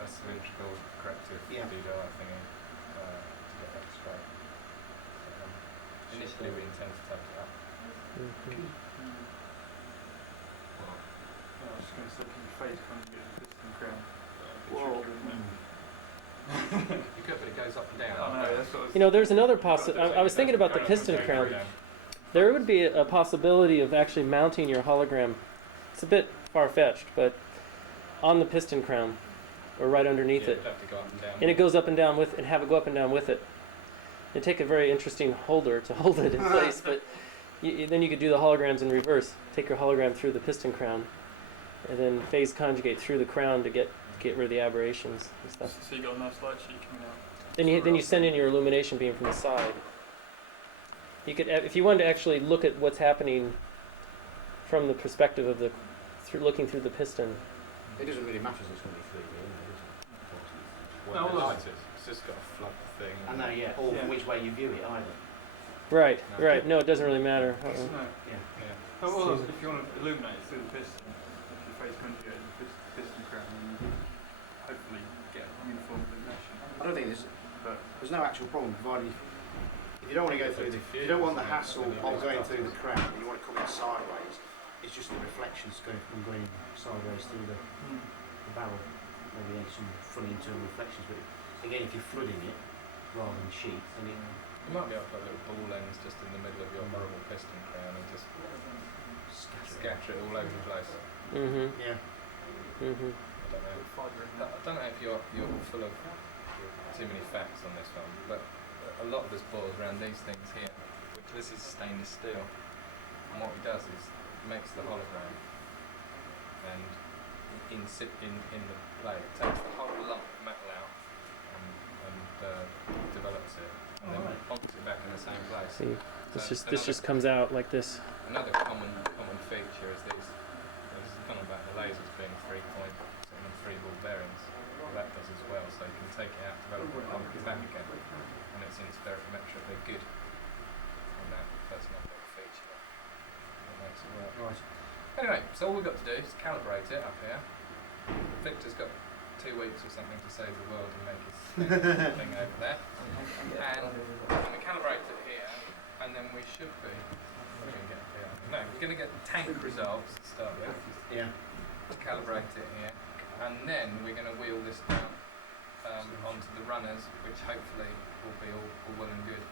cylindrical corrective Yeah. DDI thing in to get that straight. Initially we intend to take it up. Mhm. I was just going to say, can you phase conjugate the piston crown? Well, You could, but it goes up and down. Oh no, that's what I was. You know, there's another I was thinking about the piston crown. There would be a possibility of actually mounting your hologram. It's a bit far-fetched, but on the piston crown, or right underneath it, It'd have to go up and down. and it goes up and down and have it go up and down with it. It'd take a very interesting holder to hold it in place, but then you could do the holograms in reverse. Take your hologram through the piston crown, and then phase conjugate through the crown to get rid of the aberrations and stuff. So you got a nice light sheet coming out. Then you send in your illumination beam from the side. You could, if you wanted to actually look at what's happening from the perspective of looking through the piston. it doesn't really matter if it's going to be 3D, does it? Well, No, light it. It's just got a flood thing. I know, yeah. Or Yeah. which way you view it either. Right, No. right. No, it doesn't really matter. No. Yeah. Yeah. Oh, well, if you want to illuminate it through the piston, if you phase conjugate the piston crown, then you hopefully get uniform illumination. I don't think there's no actual problem provided if you don't want to go through if you don't want the hassle of going through the crown and you want to come in sideways, it's just the reflections going sideways through the barrel. Maybe there's some funny internal reflections, but again, if you're flooding it rather than sheet, then it You might be able to put a little ball lens just in the middle of your horrible piston crown and just scatter it all over the place. Mm-hmm. Yeah. Mm-hmm. I don't know if you're full of too many facts on this one, but a lot of this boils around these things here, which this is stainless steel, and what he does is he makes the hologram and in the plate takes the whole lump of metal out and develops it and then bonks it back in the same place. See, So this just comes out like this. another common feature is these. This is kind of about the lasers being 3-point and 3-ball bearings. Well, that does as well, so you can take it out, develop it, lump it back again, and it's in spirometrically good. And that's another little feature that makes it work. Right. Anyway, so all we've got to do is calibrate it up here. Victor's got 2 weeks or something to save the world and make his thing over there. And we're going to calibrate it here, and then we should be. What are we going to get here? No, we're going to get tank results to start with. Yeah. Calibrate it here, and then we're going to wheel this down onto the runners, which hopefully will be all well and good.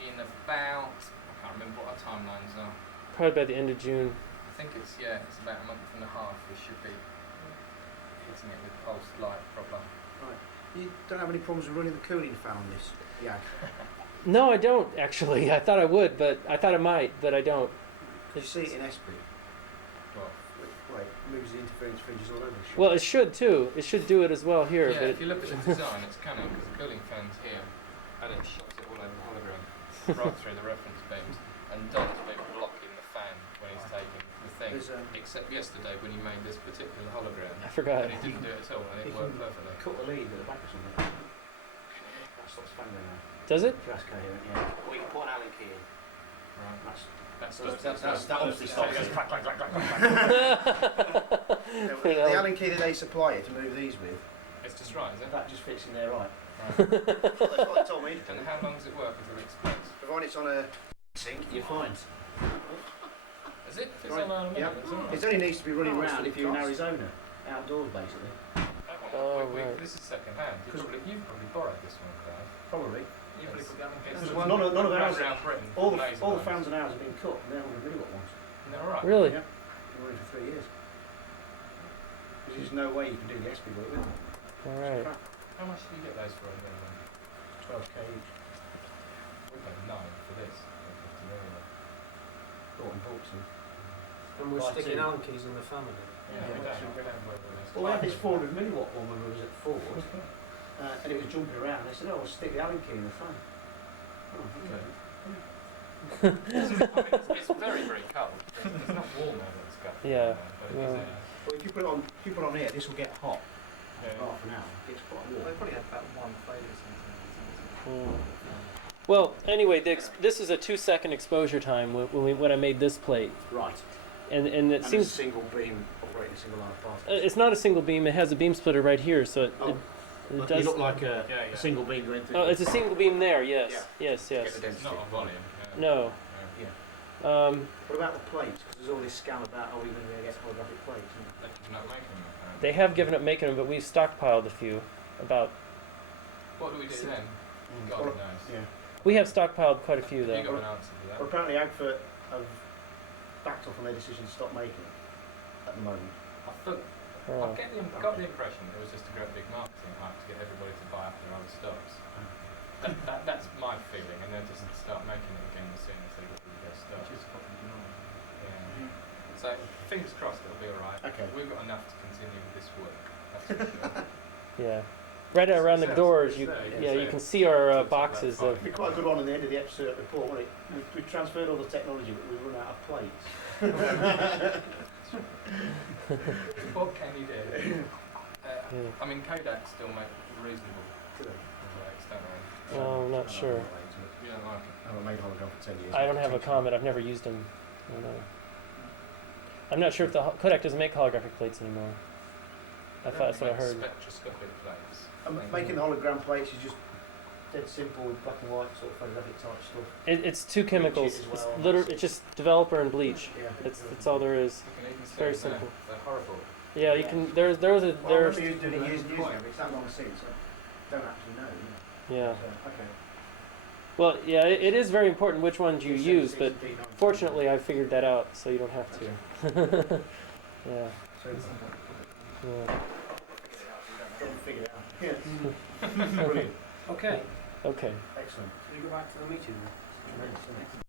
In about, I can't remember what our timelines are. Probably by the end of June. I think it's about a month and a half. We should be hitting it with pulsed light proper. Right. You don't have any problems with running the cooling fan on this? Yeah. No, I don't actually. I thought I would, but I thought I might, but I don't. Did you see it in SP? Well, Wait, moves the interference fringes all over the shop. Well, it should too. It should do it as well here. yeah, But if you look at the design, it's cunning because the cooling fan's here, and it shots it all over the hologram, right through the reference beams. And Don's been blocking the fan when he's taking the thing. Except yesterday when he made this particular hologram, I forgot. and he didn't do it at all, and it worked perfectly. Cut the lead at the back or something. That stops fan going now. Does it? If you ask coherent, yeah. Or you can put an Allen key in. Right. That obviously stops it. clack, clack, clack, clack, clack. The Allen key that they supply you to move these with, It's just right, is it? that just fits in there right. Right. That's what they told me. And how long does it work until it explodes? Provided it's on a sink, you're fine. Is it? It's Right. on our Yeah. minute, It only needs to be running Oh, round it's if you're in cost. Arizona, outdoors basically. Oh, right. This is second hand. You've probably borrowed this one, Clive. Probably. You've probably put that There's one. none of ours. Around Britain. All laser the lines. fans and ours have been cut. They're 100 milliwatt ones. Isn't that right? Really? Yeah. Been running for 3 years. There's just no way you can do the SP work with them. All right. Crap. How much did you get those for? 12k each. We paid 9 for this. 50 million. Bought and bought some. And we're Right, sticking too. Allen keys in the family. Yeah, we don't work with this. Well, we had this 400 milliwatt one when we was at Ford, and it was jumping around. They said, "Oh, we'll stick the Allen key in the fan." Oh, okay. It's very, very cold. It's not warm over this guy. Yeah, But well. Well, if you put it on here, this will get hot. Half an hour. It gets quite warm. They probably had about one failure or something. Well, anyway, this is a 2-second exposure time when I made this plate, Right. and it And seems a single beam operating a single line of path. it's not a single beam. It has a beam splitter right here, so it You does. look like a Yeah. single beam going through. Oh, it's a single beam there. Yes, yes, Get yes. the It's density. not a volume. Yeah. No. Yeah. What about the plates? Because there's all this scam about, are we going to get holographic plates? They're not making them. apparently. They have given up making them, but we've stockpiled a few. What do we do then? God Well, knows. yeah. We have stockpiled quite a few Have you though. got an answer to that? Well, apparently Agfa have backed off on their decision to stop making it at the moment. I thought, Oh. got the impression it was just a great big marketing hype to get everybody to buy up their other stocks. That's my feeling, and then just start making it again as soon as they get their stock. Yeah. So fingers crossed it'll be alright. Okay. We've got enough to continue with this work. That's for sure. Yeah. Right around the It's doors, there, you it's yeah you there. can see our It's about boxes 5 of. It'd be quite a good one at the end of the episode report, wouldn't it? We transferred all the technology, but we run out of plates. What can you do? Yeah. I mean, Kodak still make reasonable plates, don't they? Oh, I'm not sure. You don't like it? I haven't made hologram for 10 years. I don't have a comment. I've never used them. I don't know. I'm not sure if the Kodak doesn't make holographic plates anymore. I thought that's what I heard. Spectroscopic plates. Making the hologram plates is just dead simple with black and white sort of photographic type stuff. It's two chemicals. as It's well. literally it's just developer and bleach. Yeah. That's all there is. You can even see very them there. simple. They're horrible. Yeah, you can. There was a Well, I there's remember you doing it years and years Point. ago, but it's that long since, so I don't actually know. yeah. So, okay. Well, yeah, it is very important which ones you P76 use, but and P90. fortunately I figured that out, so you don't have to. Okay. Yeah. So, Yeah. figure it out. Yes. Brilliant. Okay. Okay. Excellent. Can we go back to the meeting then?